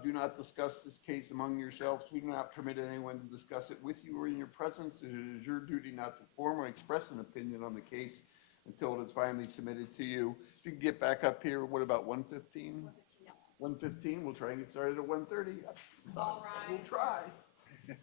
Do not discuss this case among yourselves. We do not permit anyone to discuss it with you or in your presence. It is your duty not to form or express an opinion on the case until it is finally submitted to you. If you can get back up here, what about 1:15? 1:15, we'll try and get started at 1:30. All We'll rise. try.